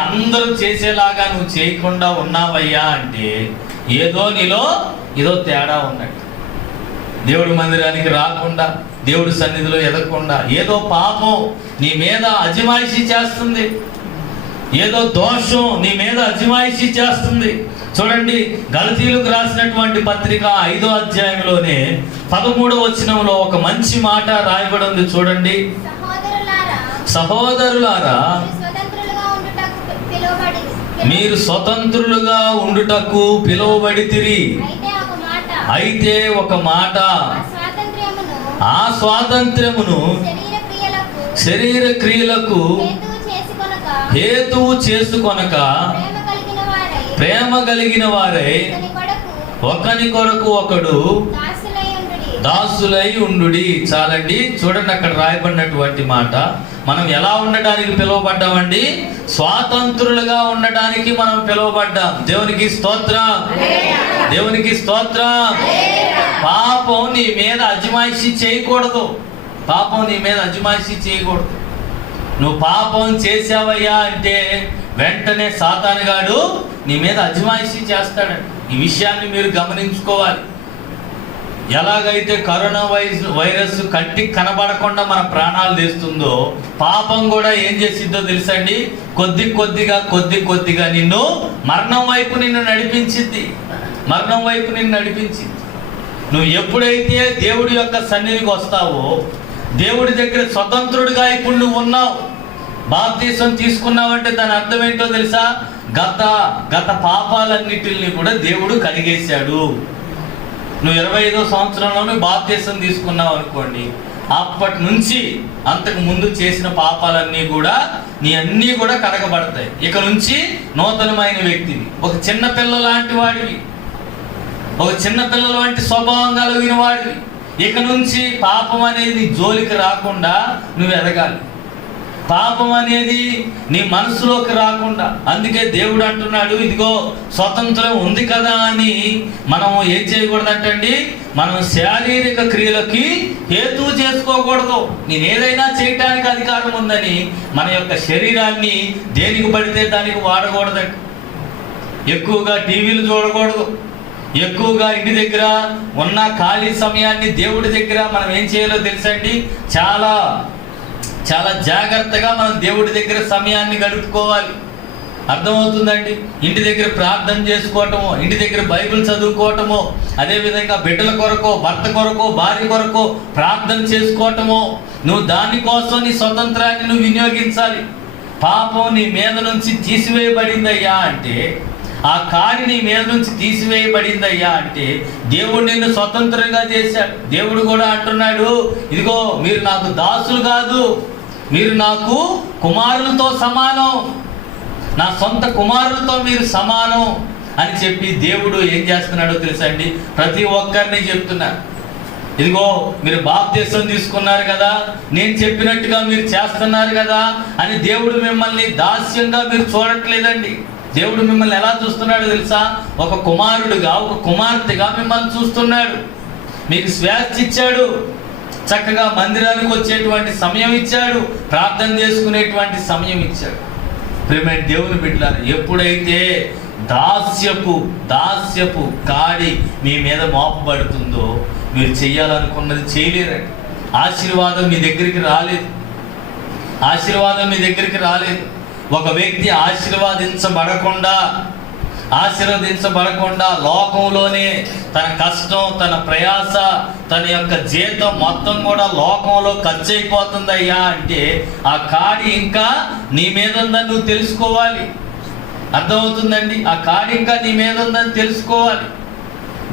అందరూ చేసేలాగా నువ్వు చేయకుండా ఉన్నావయ్యా అంటే ఏదో నీలో ఏదో తేడా ఉన్నట్టు. దేవుడి మందిరానికి రాకుండా, దేవుడి సన్నిధిలో ఎదగకుండా, ఏదో పాపం నీ మీద అజమాయిషీ చేస్తుంది, ఏదో దోషం నీ మీద అజమాయిషీ చేస్తుంది. చూడండి, గలతీయులకు రాసినటువంటి పత్రిక 5వ అధ్యాయంలోనే 13వ వచనంలో ఒక మంచి మాట రాయబడి ఉంది. చూడండి, సహోదరులారా మీరు స్వతంత్రులుగా ఉండుటకు పిలువబడితిరి. అయితే ఒక మాట, ఆ స్వాతంత్ర్యమును శరీర క్రియలకు హేతువు చేసుకొనక ప్రేమ కలిగిన వారై ఒకని కొరకు ఒకడు దాసులై ఉండుడి. చాలండి. చూడండి, అక్కడ రాయబడినటువంటి మాట. మనం ఎలా ఉండడానికి పిలువబడ్డామండి? స్వాతంత్రులుగా ఉండడానికి మనం పిలువబడ్డాం. దేవునికి స్తోత్రం, దేవునికి స్తోత్రం. పాపం నీ మీద అజమాయిషీ చేయకూడదు. పాపం నీ మీద అజమాయిషీ చేయకూడదు. నువ్వు పాపం చేసావయ్యా అంటే వెంటనే సాతానుగాడు నీ మీద అజమాయిషీ చేస్తాడండి. ఈ విషయాన్ని మీరు గమనించుకోవాలి. ఎలాగైతే కరోనా వైరస్ కంటికి కనబడకుండా మన ప్రాణాలు తీస్తుందో, పాపం కూడా ఏం చేసిద్దో తెలుసండి? కొద్ది కొద్దిగా నిన్ను మరణం వైపు నిన్ను నడిపించింది. మరణం వైపు నిన్ను నడిపించింది. నువ్వు ఎప్పుడైతే దేవుడి యొక్క సన్నిధికి వస్తావో, దేవుడి దగ్గర స్వతంత్రుడిగా ఇప్పుడు నువ్వు ఉన్నావు. బాప్తీసం తీసుకున్నావంటే దాని అర్థం ఏంటో తెలుసా? గత పాపాలన్నిటిని కూడా దేవుడు కడిగేశాడు. నువ్వు 25వ సంవత్సరంలోనే బాప్తీసం తీసుకున్నావు అనుకోండి, అప్పటి నుంచి అంతకు ముందు చేసిన పాపాలన్నీ కూడా నీ అన్నీ కూడా కడగబడతాయి. ఇక నుంచి నూతనమైన వ్యక్తివి, ఒక చిన్న పిల్ల లాంటి వాడివి, ఒక చిన్న పిల్లల వంటి స్వభావం కలిగిన వాడివి. ఇక నుంచి పాపం అనేది జోలికి రాకుండా నువ్వు ఎదగాలి. పాపం అనేది నీ మనసులోకి రాకుండా. అందుకే దేవుడు అంటున్నాడు, ఇదిగో స్వతంత్రం ఉంది కదా అని మనం ఏం చేయకూడదంటండి? మనం శారీరక క్రియలకి హేతువు చేసుకోకూడదు. నేను ఏదైనా చేయటానికి అధికారం ఉందని మన యొక్క శరీరాన్ని దేనికి పడితే దానికి వాడకూడదండి. ఎక్కువగా టీవీలు చూడకూడదు. ఎక్కువగా ఇంటి దగ్గర ఉన్న ఖాళీ సమయాన్ని దేవుడి దగ్గర మనం ఏం చేయాలో తెలుసండి? చాలా చాలా జాగ్రత్తగా మనం దేవుడి దగ్గర సమయాన్ని గడుపుకోవాలి. అర్థమవుతుందండి? ఇంటి దగ్గర ప్రార్థన చేసుకోవటము, ఇంటి దగ్గర బైబిల్ చదువుకోవటము, అదేవిధంగా బిడ్డల కొరకు, భర్త కొరకు, భార్య కొరకు ప్రార్థన చేసుకోవటము. నువ్వు దానికోసం నీ స్వతంత్రాన్ని నువ్వు వినియోగించాలి. పాపం నీ మీద నుంచి తీసివేయబడిందయ్యా అంటే, ఆ కాడి నీ మీద నుంచి తీసివేయబడిందయ్యా అంటే దేవుడు నిన్ను స్వతంత్రంగా చేశాడు. దేవుడు కూడా అంటున్నాడు, ఇదిగో మీరు నాకు దాసులు కాదు, మీరు నాకు కుమారులతో సమానం, నా సొంత కుమారులతో మీరు సమానం అని చెప్పి దేవుడు ఏం చేస్తున్నాడో తెలుసండి? ప్రతి ఒక్కరిని చెప్తున్నాడు, ఇదిగో మీరు బాప్తీసం తీసుకున్నారు కదా, నేను చెప్పినట్టుగా మీరు చేస్తున్నారు కదా అని. దేవుడు మిమ్మల్ని దాస్యంగా మీరు చూడట్లేదండి. దేవుడు మిమ్మల్ని ఎలా చూస్తున్నాడు తెలుసా? ఒక కుమారుడుగా, ఒక కుమార్తెగా మిమ్మల్ని చూస్తున్నాడు. మీకు స్వేచ్ఛ ఇచ్చాడు, చక్కగా మందిరానికి వచ్చేటువంటి సమయం ఇచ్చాడు, ప్రార్థన చేసుకునేటువంటి సమయం ఇచ్చాడు. ప్రియమైన దేవుని బిడ్డలారా, ఎప్పుడైతే దాస్యపు కాడి మీ మీద మోపబడుతుందో మీరు చెయ్యాలనుకున్నది చేయలేరండి. ఆశీర్వాదం మీ దగ్గరికి రాలేదు. ఆశీర్వాదం మీ దగ్గరికి రాలేదు. ఒక వ్యక్తి ఆశీర్వదించబడకుండా లోకంలోనే తన కష్టం, తన ప్రయాస, తన యొక్క జీతం మొత్తం కూడా లోకంలో ఖర్చు అయిపోతుందయ్యా అంటే ఆ కాడి ఇంకా నీ మీద ఉందని నువ్వు తెలుసుకోవాలి. అర్థమవుతుందండి? ఆ కాడి ఇంకా నీ మీద ఉందని తెలుసుకోవాలి.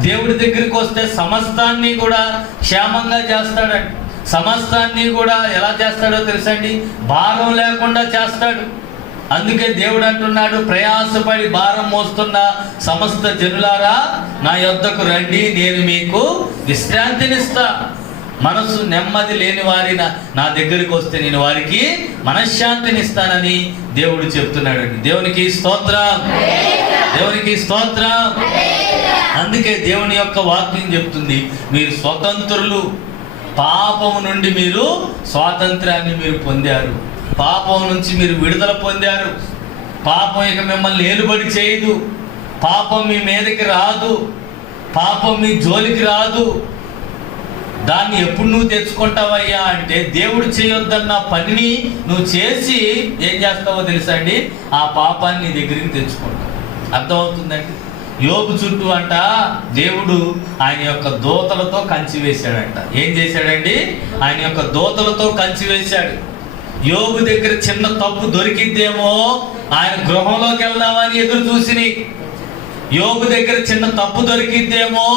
దేవుడి దగ్గరికి వస్తే సమస్తాన్ని కూడా క్షేమంగా చేస్తాడండి. సమస్తాన్ని కూడా ఎలా చేస్తాడో తెలుసండి? భారం లేకుండా చేస్తాడు. అందుకే దేవుడు అంటున్నాడు, ప్రయాసపడి భారం మోస్తున్న సమస్త జనులారా నా యొద్దకు రండి, నేను మీకు విశ్రాంతినిస్తా. మనసు నెమ్మది లేని వారి నా దగ్గరికి వస్తే నేను వారికి మనశ్శాంతినిస్తానని దేవుడు చెప్తున్నాడు. దేవునికి స్తోత్రం, దేవునికి స్తోత్రం. అందుకే దేవుని యొక్క వాక్యం చెప్తుంది, మీరు స్వతంత్రులు. పాపము నుండి మీరు స్వాతంత్రాన్ని మీరు పొందారు. పాపం నుంచి మీరు విడుదల పొందారు. పాపం ఇక మిమ్మల్ని ఏలుబడి చేయదు. పాపం మీ మీదకి రాదు, పాపం మీ జోలికి రాదు. దాన్ని ఎప్పుడు నువ్వు తెచ్చుకుంటావయ్యా అంటే, దేవుడు చేయొద్దన్న పనిని నువ్వు చేసి ఏం చేస్తావో తెలుసా అండి, ఆ పాపాన్ని నీ దగ్గరికి తెచ్చుకుంటావు. అర్థమవుతుందండి? యోబు చుట్టూ అంట దేవుడు ఆయన యొక్క దూతలతో కంచి వేశాడంట. ఏం చేశాడండి? ఆయన యొక్క దూతలతో కంచి వేశాడు. యోబు దగ్గర చిన్న తప్పు దొరికిద్దేమో ఆయన గృహంలోకి వెళ్దామని ఎదురు చూసిని. యోబు దగ్గర చిన్న తప్పు దొరికిద్దేమో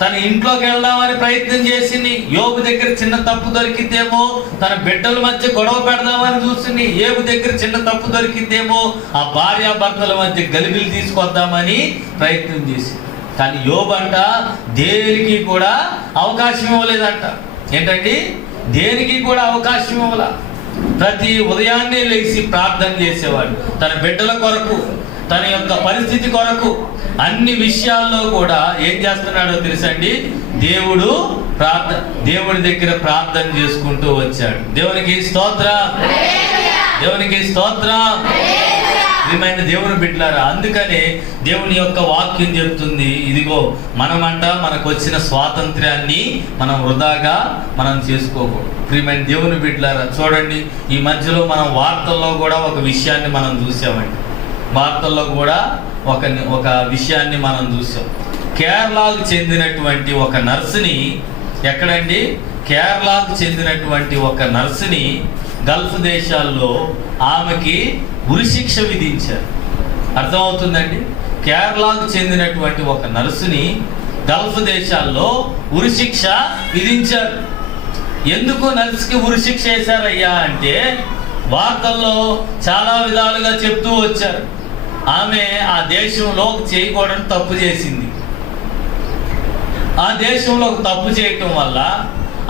తన ఇంట్లోకి వెళ్దామని ప్రయత్నం చేసింది. యోబు దగ్గర చిన్న తప్పు దొరికిద్దేమో తన బిడ్డల మధ్య గొడవ పెడదామని చూసింది. యోబు దగ్గర చిన్న తప్పు దొరికిద్దేమో ఆ భార్యాభర్తల మధ్య గలిబిలి తీసుకొద్దామని ప్రయత్నం చేసింది. కానీ యోబు అంట దేనికి కూడా అవకాశం ఇవ్వలేదంట. ఏంటండి? దేనికి కూడా అవకాశం ఇవ్వలే. ప్రతి ఉదయాన్నే లేచి ప్రార్థన చేసేవాడు, తన బిడ్డల కొరకు, తన యొక్క పరిస్థితి కొరకు. అన్ని విషయాల్లో కూడా ఏం చేస్తున్నాడో తెలుసండి, దేవుడి దగ్గర ప్రార్థన చేసుకుంటూ వచ్చాడు. దేవునికి స్తోత్రం, దేవునికి స్తోత్రం. ప్రియమైన దేవుని బిడ్డలారా, అందుకనే దేవుని యొక్క వాక్యం చెప్తుంది, ఇదిగో మనమంట మనకు వచ్చిన స్వాతంత్ర్యాన్ని మనం వృధాగా మనం చేసుకోకూడదు. ప్రియమైన దేవుని బిడ్డలారా, చూడండి, ఈ మధ్యలో మనం వార్తల్లో కూడా ఒక విషయాన్ని మనం చూసామండి. వార్తల్లో కూడా ఒక విషయాన్ని మనం చూసాం. కేరళకు చెందినటువంటి ఒక నర్సుని, ఎక్కడండి? కేరళకు చెందినటువంటి ఒక నర్సుని గల్ఫ్ దేశాల్లో ఆమెకి ఉరిశిక్ష విధించారు. అర్థమవుతుందండి? కేరళకు చెందినటువంటి ఒక నర్సుని గల్ఫ్ దేశాల్లో ఉరిశిక్ష విధించారు. ఎందుకు నర్సుకి ఉరిశిక్ష వేశారయ్యా అంటే, వార్తల్లో చాలా విధాలుగా చెప్తూ వచ్చారు. ఆమె ఆ దేశంలో చేయకూడని తప్పు చేసింది. ఆ దేశంలో తప్పు చేయటం వల్ల,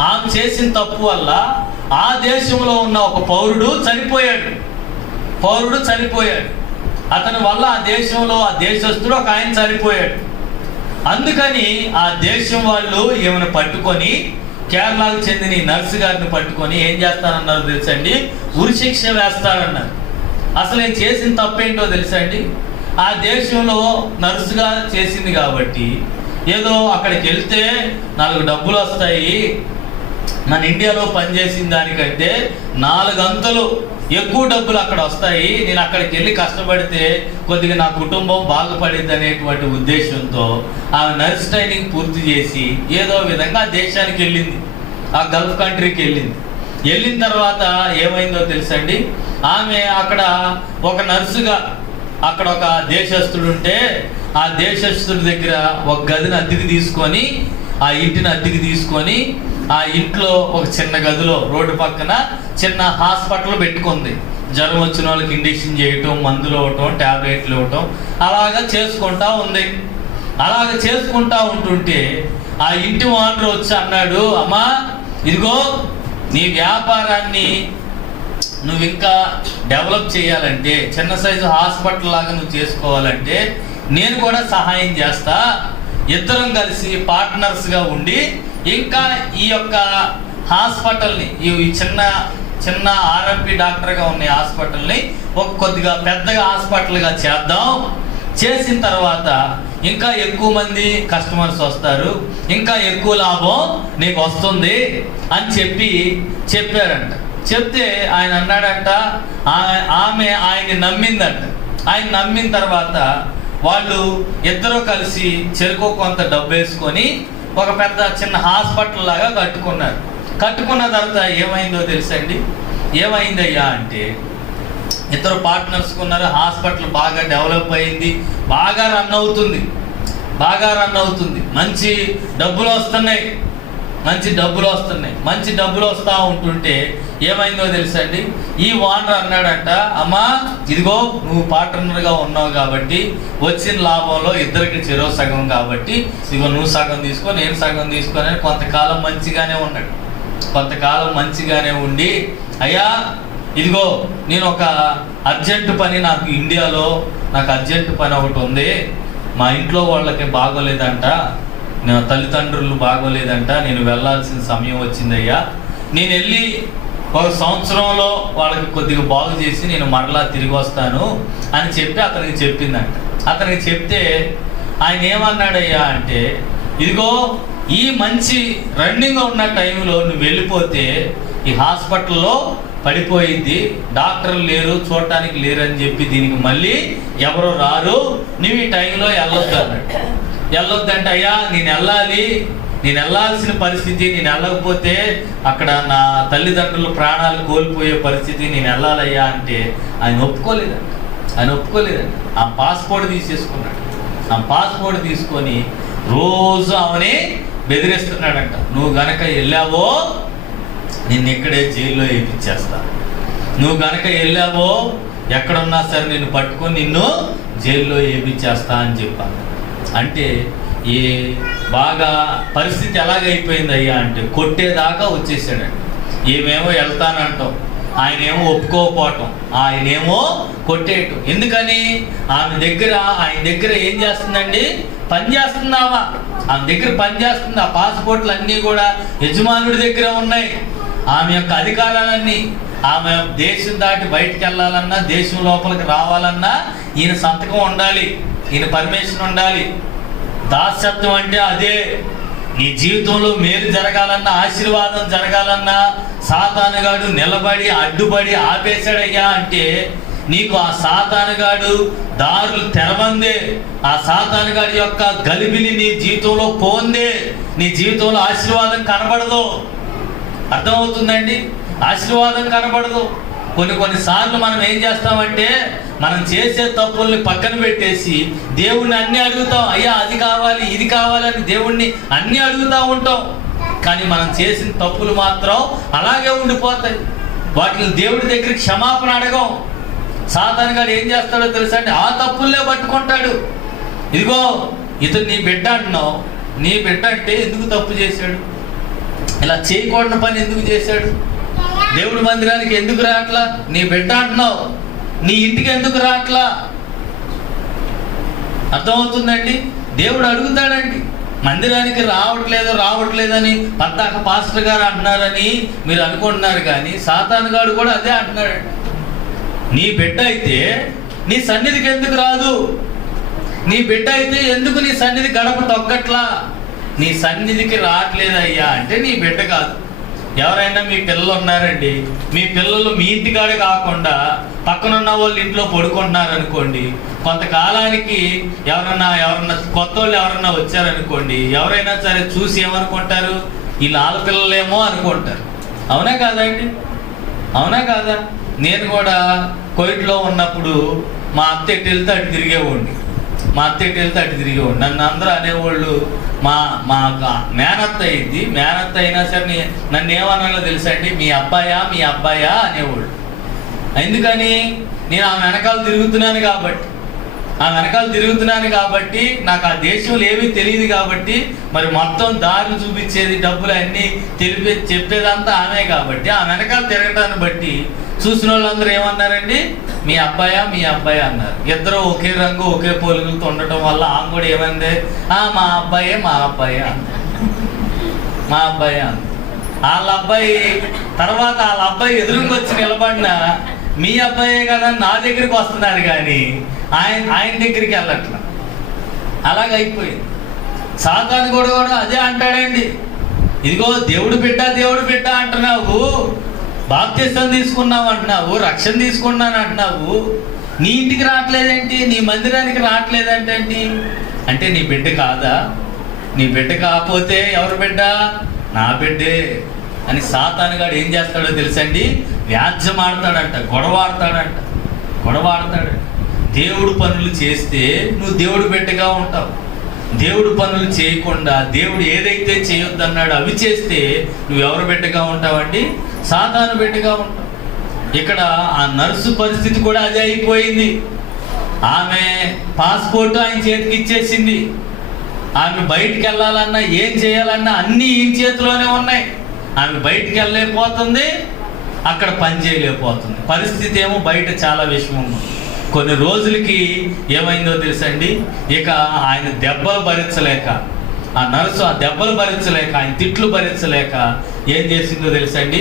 ఆమె చేసిన తప్పు వల్ల ఆ దేశంలో ఉన్న ఒక పౌరుడు చనిపోయాడు. అతని వల్ల ఆ దేశంలో ఆ దేశస్తుడు ఒక ఆయన చనిపోయాడు. అందుకని ఆ దేశం వాళ్ళు ఏమైనా పట్టుకొని, కేరళకు చెందిన ఈ నర్సు గారిని పట్టుకొని ఏం చేస్తానన్నారు తెలుసండి, ఉరిశిక్ష వేస్తారన్నారు. అసలు నేను చేసిన తప్పేంటో తెలుసండి, ఆ దేశంలో నర్సుగా చేసింది కాబట్టి ఏదో అక్కడికి వెళ్తే 4 డబ్బులు వస్తాయి, మన ఇండియాలో పనిచేసిన దానికంటే 4 అంతలు ఎక్కువ డబ్బులు అక్కడ వస్తాయి, నేను అక్కడికి వెళ్ళి కష్టపడితే కొద్దిగా నా కుటుంబం బాగుపడింది అనేటువంటి ఉద్దేశంతో ఆమె నర్స్ ట్రైనింగ్ పూర్తి చేసి ఏదో విధంగా ఆ దేశానికి వెళ్ళింది, ఆ గల్ఫ్ కంట్రీకి వెళ్ళింది. వెళ్ళిన తర్వాత ఏమైందో తెలుసండి, ఆమె అక్కడ ఒక నర్సుగా, అక్కడ ఒక దేశస్తుడు ఉంటే ఆ దేశస్తుడి దగ్గర ఒక గదిని అద్దెకి తీసుకొని, ఆ ఇంటిని అద్దెకి తీసుకొని, ఆ ఇంట్లో ఒక చిన్న గదిలో రోడ్డు పక్కన చిన్న హాస్పిటల్ పెట్టుకుంది. జ్వరం వచ్చిన వాళ్ళకి ఇంజెక్షన్ చేయటం, మందులు ఇవ్వటం, ట్యాబ్లెట్లు ఇవ్వటం, అలాగా చేసుకుంటా ఉంది. అలాగ చేసుకుంటా ఉంటుంటే ఆ ఇంటి ఓనర్ వచ్చి అన్నాడు, అమ్మా ఇదిగో నీ వ్యాపారాన్ని నువ్వు ఇంకా డెవలప్ చేయాలంటే, చిన్న సైజు హాస్పిటల్ లాగా నువ్వు చేసుకోవాలంటే నేను కూడా సహాయం చేస్తా, ఇద్దరం కలిసి పార్ట్నర్స్గా ఉండి ఇంకా ఈ యొక్క హాస్పిటల్ని, ఈ చిన్న ఆర్ఎంపీ డాక్టర్గా ఉన్న హాస్పిటల్ని ఒక కొద్దిగా పెద్దగా హాస్పిటల్గా చేద్దాం. చేసిన తర్వాత ఇంకా ఎక్కువ మంది కస్టమర్స్ వస్తారు, ఇంకా ఎక్కువ లాభం నీకు వస్తుంది అని చెప్పారంట. చెప్తే ఆయన అన్నాడంట, ఆమె ఆయన్ని నమ్మిందంట. ఆయన నమ్మిన తర్వాత వాళ్ళు ఇద్దరు కలిసి చెరుకు కొంత డబ్బు వేసుకొని ఒక పెద్ద చిన్న హాస్పిటల్ లాగా కట్టుకున్నారు. కట్టుకున్న తర్వాత ఏమైందో తెలుసండి, ఏమైందయ్యా అంటే ఇద్దరు పార్ట్నర్స్ ఉన్నారు. హాస్పిటల్ బాగా డెవలప్ అయింది, బాగా రన్ అవుతుంది, మంచి డబ్బులు వస్తున్నాయి. మంచి డబ్బులు వస్తూ ఉంటుంటే ఏమైందో తెలుసండి, ఈ ఓనర్ అన్నాడంట, అమ్మా ఇదిగో నువ్వు పార్ట్నర్గా ఉన్నావు కాబట్టి వచ్చిన లాభంలో ఇద్దరికి చెరో సగం కాబట్టి ఇదిగో నువ్వు సగం తీసుకో, నేను సగం తీసుకొని కొంతకాలం మంచిగానే ఉండి, అయ్యా ఇదిగో నేను ఒక అర్జెంటు పని, నాకు ఇండియాలో అర్జెంటు పని ఒకటి ఉంది, మా ఇంట్లో వాళ్ళకి బాగోలేదంట, నా తల్లిదండ్రులు బాగోలేదంట, నేను వెళ్ళాల్సిన సమయం వచ్చిందయ్యా, నేను వెళ్ళి 1 సంవత్సరంలో వాళ్ళకి కొద్దిగా బాగు చేసి నేను మరలా తిరిగి వస్తాను అని చెప్పి అతనికి చెప్పిందంట. అతనికి చెప్తే ఆయన ఏమన్నాడయ్యా అంటే, ఇదిగో ఈ మంచి రన్నింగ్ ఉన్న టైంలో నువ్వు వెళ్ళిపోతే ఈ హాస్పిటల్లో పడిపోయింది, డాక్టర్లు లేరు, చూడటానికి లేరు అని చెప్పి దీనికి మళ్ళీ ఎవరు రారు, నువ్వు ఈ టైంలో వెళ్ళొద్దు అన్నాడు. వెళ్ళొద్దంటే, అయ్యా నేను వెళ్ళాల్సిన పరిస్థితి, నేను వెళ్ళకపోతే అక్కడ నా తల్లిదండ్రుల ప్రాణాలు కోల్పోయే పరిస్థితి, నేను వెళ్ళాలయ్యా అంటే ఆయన ఒప్పుకోలేదండి. ఆ పాస్పోర్ట్ తీసేసుకున్నాడు. ఆ పాస్పోర్ట్ తీసుకొని రోజు ఆమెని బెదిరిస్తున్నాడంట, నువ్వు గనక వెళ్ళావో నిన్ను ఇక్కడే జైల్లో వేయించేస్తా, నువ్వు గనక వెళ్ళావో ఎక్కడున్నా సరే నిన్ను పట్టుకొని నిన్ను జైల్లో వేయించేస్తా అని చెప్పాను. అంటే ఈ బాగా పరిస్థితి ఎలాగైపోయింది అయ్యా అంటే కొట్టేదాకా వచ్చేసాడండి. ఏమేమో వెళ్తానంటాం, ఆయనేమో ఒప్పుకోకపోవటం, ఆయనేమో కొట్టేయటం. ఎందుకని? ఆయన దగ్గర ఏం చేస్తుందండి? పని చేస్తున్నావా? ఆమె దగ్గర పని చేస్తుంది. ఆ పాస్పోర్ట్లు అన్నీ కూడా యజమానుడి దగ్గర ఉన్నాయి. ఆమె యొక్క అధికారాలన్నీ, ఆమె దేశం దాటి బయటకు వెళ్ళాలన్నా, దేశం లోపలికి రావాలన్నా ఈయన సంతకం ఉండాలి, ఈయన పర్మిషన్ ఉండాలి. దాస్యత్వం అంటే అదే. నీ జీవితంలో మేలు జరగాలన్నా, ఆశీర్వాదం జరగాలన్నా సాతానుగాడు నిలబడి అడ్డుపడి ఆపేశాడయ్యా అంటే నీకు ఆ సాతానుగాడు దారులు తెరవందే, ఆ సాతానుగాడి యొక్క గలిబిలి నీ జీవితంలో పోందే, నీ జీవితంలో ఆశీర్వాదం కనబడదు. అర్థమవుతుందండి? ఆశీర్వాదం కనబడదు. కొన్నిసార్లు మనం ఏం చేస్తామంటే మనం చేసే తప్పుల్ని పక్కన పెట్టేసి దేవుణ్ణి అన్నీ అడుగుతాం, అయ్యా అది కావాలి ఇది కావాలని దేవుణ్ణి అన్నీ అడుగుతూ ఉంటాం. కానీ మనం చేసిన తప్పులు మాత్రం అలాగే ఉండిపోతాయి. వాటిని దేవుడి దగ్గర క్షమాపణ అడగం. సాతాను గారు ఏం చేస్తాడో తెలుసా అండి? ఆ తప్పులనే పట్టుకుంటాడు. ఇదిగో ఇతను నీ బిడ్డ అంటున్నావు, నీ బిడ్డ అంటే ఎందుకు తప్పు చేశాడు, ఇలా చేయకూడని పని ఎందుకు చేశాడు, దేవుడి మందిరానికి ఎందుకు రావట్లా, నీ బిడ్డ అంటున్నావు, నీ ఇంటికి ఎందుకు రావట్లా? అర్థమవుతుందండి? దేవుడు అడుగుతాడండి. మందిరానికి రావట్లేదని పద్దాక పాస్టర్ గారు అంటున్నారని మీరు అనుకుంటున్నారు, కానీ సాతాను గారు కూడా అదే అంటున్నాడండి. నీ బిడ్డ అయితే నీ సన్నిధికి ఎందుకు రాదు? నీ బిడ్డ అయితే ఎందుకు నీ సన్నిధి గడప తొక్కట్లా? నీ సన్నిధికి రావట్లేదయ్యా అంటే నీ బిడ్డ కాదు. ఎవరైనా మీ పిల్లలు ఉన్నారండి, మీ పిల్లలు మీ ఇంటికాడ కాకుండా పక్కనున్న వాళ్ళ ఇంట్లో పడుకుంటున్నారు అనుకోండి, కొంతకాలానికి ఎవరన్నా కొత్త వాళ్ళు ఎవరన్నా వచ్చారనుకోండి, ఎవరైనా సరే చూసి ఏమనుకుంటారు, వీళ్ళు ఆడపిల్లలేమో అనుకుంటారు. అవునా కాదండి? అవునా కాదా? నేను కూడా కోయిట్లో ఉన్నప్పుడు మా అత్త ఎటు వెళ్తే అటు తిరిగేవాడిని. నన్ను అందరూ అనేవాళ్ళు, మా మేనత్త అయింది, మేనత్త అయినా సరే నన్ను ఏమన్నాలో తెలుసా అండి, మీ అబ్బాయా అనేవాళ్ళు. ఎందుకని? నేను ఆ వెనకాల తిరుగుతున్నాను కాబట్టి నాకు ఆ దేశంలో ఏమీ తెలియదు కాబట్టి, మరి మొత్తం దారులు చూపించేది, డబ్బులు అన్నీ చెప్పేదంతా ఆమె కాబట్టి ఆ వెనకాల తిరగటాన్ని బట్టి చూసిన వాళ్ళందరూ ఏమన్నారండి, మీ అబ్బాయా అన్నారు. ఇద్దరు ఒకే రంగు ఒకే పోలికలతో ఉండటం వల్ల ఆమె కూడా ఏమంది, మా అబ్బాయే అంది. వాళ్ళ అబ్బాయి ఎదురుకు వచ్చి నిలబడినా మీ అబ్బాయే కదా నా దగ్గరికి వస్తున్నారు, కానీ ఆయన దగ్గరికి వెళ్ళట్లా. అలాగైపోయింది. సాతాను కూడా అదే అంటాడండి. ఇదిగో దేవుడు బిడ్డ అంటున్నావు, బాప్తిసం తీసుకున్నావు అంటున్నావు, రక్షణ తీసుకున్నాను అంటున్నావు, నీ ఇంటికి రావట్లేదేంటి, నీ మందిరానికి రావట్లేదంటే అంటే నీ బిడ్డ కాదా? నీ బిడ్డ కాకపోతే ఎవరు బిడ్డ? నా బిడ్డే అని సాతానుగాడు ఏం చేస్తాడో తెలుసండి? వ్యాజ్యం ఆడతాడంట, గొడవ ఆడతాడు. దేవుడు పనులు చేస్తే నువ్వు దేవుడు బిడ్డగా ఉంటావు. దేవుడు పనులు చేయకుండా దేవుడు ఏదైతే చేయొద్దన్నాడో అవి చేస్తే నువ్వు ఎవరు బిడ్డగా ఉంటావండి? సాతాను బిడ్డగా ఉంటావు. ఇక్కడ ఆ నర్సు పరిస్థితి కూడా అదే అయిపోయింది. ఆమె పాస్పోర్ట్ ఆయన చేతికి ఇచ్చేసింది. ఆమె బయటికి వెళ్ళాలన్నా ఏం చేయాలన్నా అన్నీ ఈయన చేతిలోనే ఉన్నాయి. ఆమె బయటికి వెళ్ళలేకపోతుంది, అక్కడ పని చేయలేకపోతుంది. పరిస్థితి ఏమో బయట చాలా విషమం. కొన్ని రోజులకి ఏమైందో తెలుసండి, ఇక ఆయన దెబ్బలు భరించలేక, ఆ నర్సు ఆ దెబ్బలు భరించలేక, ఆయన తిట్లు భరించలేక ఏం చేసిందో తెలుసండి,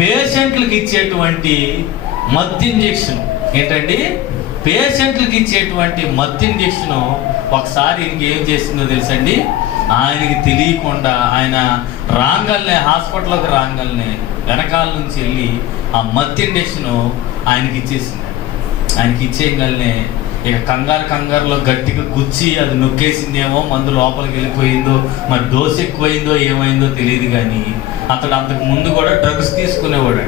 పేషెంట్లకు ఇచ్చేటువంటి మత్తు ఇంజెక్షన్ ఏంటండి, పేషెంట్లకు ఇచ్చేటువంటి మత్తు ఇంజక్షన్ ఒకసారి ఇంకేం చేసిందో తెలుసండి, ఆయనకి తెలియకుండా ఆయన రాంగల్నే హాస్పిటల్లోకి రాంగల్నే వెనకాల నుంచి వెళ్ళి ఆ మత్తు ఇంజక్షన్ ఆయనకి ఇచ్చేసింది. ఆయనకి ఇచ్చేయగలనే ఇక కంగారులో గట్టిగా గుచ్చి అది నొక్కేసిందేమో, మందు లోపలికి వెళ్ళిపోయిందో, మరి డోస్ ఎక్కువైందో ఏమైందో తెలియదు. కానీ అతడు అంతకు ముందు కూడా డ్రగ్స్ తీసుకునేవాడు,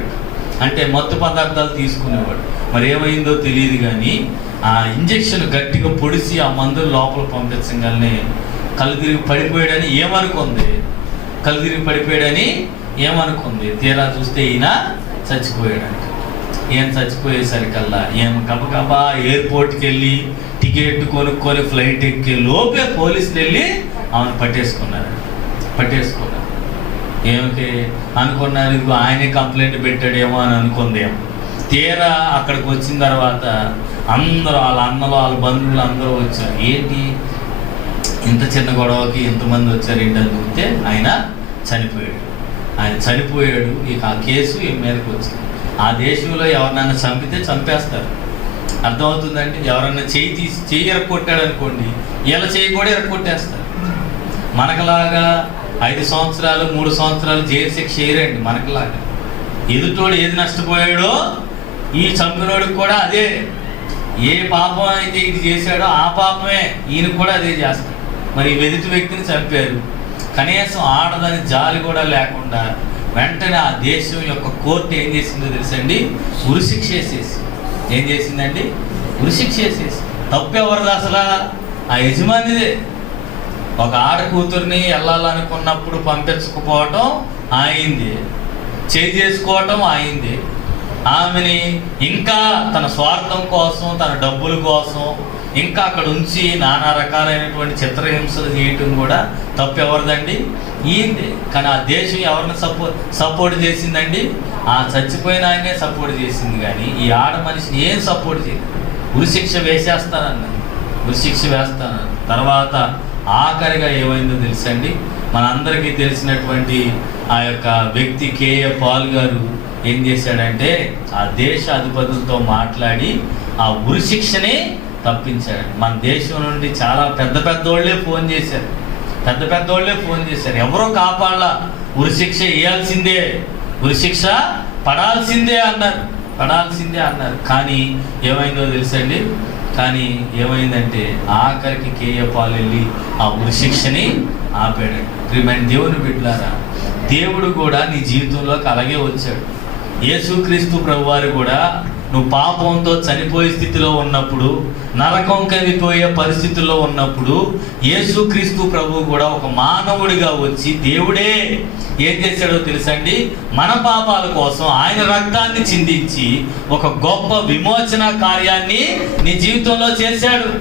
అంటే మత్తు పదార్థాలు తీసుకునేవాడు. మరి ఏమైందో తెలియదు. కానీ ఆ ఇంజక్షన్ గట్టిగా పొడిచి ఆ మందులు లోపల పంపించగానే కళ్ళు తిరిగి పడిపోయాడని ఏమనుకుంది. తీరా చూస్తే ఈయన చచ్చిపోయాడు. ఈయన చచ్చిపోయేసరికల్లా ఈయన గబగబా ఎయిర్పోర్ట్కి వెళ్ళి టికెట్ కొనుక్కొని ఫ్లైట్ ఎక్కి లోపే పోలీసులు వెళ్ళి ఆమెను పట్టేసుకున్నారు. ఏమిటి అనుకున్నారు, ఇదిగో ఆయనే కంప్లైంట్ పెట్టాడేమో అని అనుకుందేమో. తీరా అక్కడికి వచ్చిన తర్వాత అందరూ వాళ్ళ అన్నలు వాళ్ళ బంధువులు అందరూ వచ్చారు. ఏంటి ఇంత చిన్న గొడవకి ఎంతమంది వచ్చారు ఏంటని చూస్తే ఆయన చనిపోయాడు. ఇక ఆ కేసు ఈ మీదకి వచ్చింది. ఆ దేశంలో ఎవరినైనా చంపితే చంపేస్తారు, అర్థమవుతుందండి. ఎవరన్నా చెయ్యి ఎరక్కొట్టాడు అనుకోండి, ఇలా చెయ్యి కూడా ఎరక్కొట్టేస్తారు. మనకులాగా 5 సంవత్సరాలు 3 సంవత్సరాలు జైలు శిక్ష చేయరండి. మనకులాగా ఎదుటోడు ఏది నష్టపోయాడో ఈ చంపినోడికి కూడా అదే, ఏ పాపం అయితే ఇది చేశాడో ఆ పాపమే ఈయన కూడా అదే చేస్తాడు. మరి ఎదుటి వ్యక్తిని చంపారు, కనీసం ఆడదని జాలి కూడా లేకుండా వెంటనే ఆ దేశం యొక్క కోర్టు ఏం చేసిందో తెలుసండి, ఉరిశిక్ష వేసేసి. ఏం చేసిందండి? ఉరిశిక్ష వేసేసి. తప్పు ఎవరిది అసలు? ఆ యజమానిదే. ఒక ఆడ కూతుర్ని వెళ్ళాలనుకున్నప్పుడు పంపించకపోవటం ఆయింది, చేసుకోవటం ఆయింది. ఆమెని ఇంకా తన స్వార్థం కోసం, తన డబ్బుల కోసం ఇంకా అక్కడ ఉంచి నానా రకాలైనటువంటి చిత్రహింసలు చేయటం కూడా తప్పు ఎవరిదండి? ఈంది. కానీ ఆ దేశం ఎవరిని సపోర్ట్ చేసిందండి? ఆ చచ్చిపోయిన ఆయనే సపోర్ట్ చేసింది. కానీ ఈ ఆడ మనిషిని ఏం సపోర్ట్ చేయలేదు. ఉరిశిక్ష వేసేస్తానన్నది, ఉరిశిక్ష వేస్తానన్నది. తర్వాత ఆఖరిగా ఏమైందో తెలుసండి, మనందరికీ తెలిసినటువంటి ఆ యొక్క వ్యక్తి కేఏ పాల్ గారు ఏం చేశాడంటే ఆ దేశ అధిపతులతో మాట్లాడి ఆ ఉరిశిక్షని తప్పించాడు. మన దేశం నుండి చాలా పెద్దోళ్ళే ఫోన్ చేశారు, ఎవరో కాపాడాల, ఉరిశిక్ష వేయాల్సిందే, ఉరిశిక్ష పడాల్సిందే అన్నారు. కానీ ఏమైందో తెలుసండి, ఏమైందంటే ఆఖరికి కేఏ పాల్ వెళ్ళి ఆ ఉరిశిక్షని ఆపాడు. ప్రియమైన దేవుని బిడ్డలారా, దేవుడు కూడా నీ జీవితంలోకి అలాగే వచ్చాడు. యేసుక్రీస్తు ప్రభువారు కూడా నువ్వు పాపంతో చనిపోయే స్థితిలో ఉన్నప్పుడు, నరకం కలిగిపోయే పరిస్థితుల్లో ఉన్నప్పుడు యేసుక్రీస్తు ప్రభువు కూడా ఒక మానవుడిగా వచ్చి దేవుడే ఏం చేశాడో తెలుసండి, మన పాపాల కోసం ఆయన రక్తాన్ని చిందించి ఒక గొప్ప విమోచన కార్యాన్ని నీ జీవితంలో చేశాడు.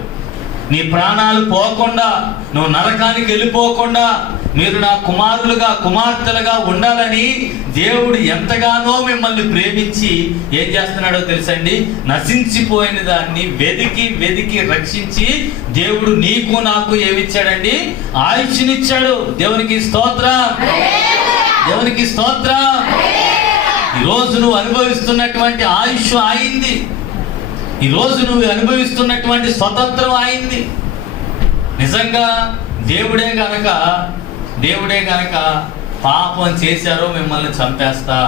నీ ప్రాణాలు పోకుండా, నువ్వు నరకానికి వెళ్ళిపోకుండా, మీరు నా కుమార్తెలుగా ఉండాలని దేవుడు ఎంతగానో మిమ్మల్ని ప్రేమించి ఏం చేస్తున్నాడో తెలుసండి, నశించిపోయిన దాన్ని వెదికి రక్షించి దేవుడు నీకు నాకు ఏమిచ్చాడండి? ఆయుష్నిచ్చాడు. దేవునికి స్తోత్రం. ఈరోజు నువ్వు అనుభవిస్తున్నటువంటి ఆయుష్ ఆయింది, ఈరోజు నువ్వు అనుభవిస్తున్నటువంటి స్వతంత్రం ఆయింది. నిజంగా దేవుడే గనక పాపం చేశారో మిమ్మల్ని చంపేస్తా,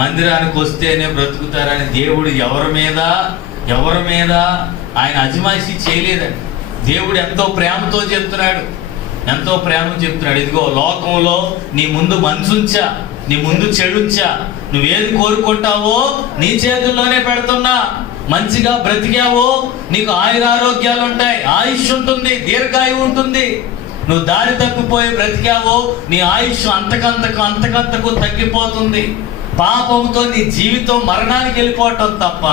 మందిరానికి వస్తేనే బ్రతుకుతారని దేవుడు ఎవరి మీద ఆయన అజమాయిషీ చేయలేదండి. దేవుడు ఎంతో ప్రేమతో చెప్తున్నాడు. ఇదిగో లోకంలో నీ ముందు మంచుంచా, నీ ముందు చెడుంచా, నువ్వేది కోరుకుంటావో నీ చేతుల్లోనే పెడుతున్నా. మంచిగా బ్రతికావో నీకు ఆయురారోగ్యాలు ఉంటాయి, ఆయుష్ ఉంటుంది, దీర్ఘాయు ఉంటుంది. నువ్వు దారి తప్పిపోయి బ్రతికావో నీ ఆయుష్ అంతకంతకు తగ్గిపోతుంది. పాపంతో నీ జీవితం మరణానికి వెళ్ళిపోవటం తప్ప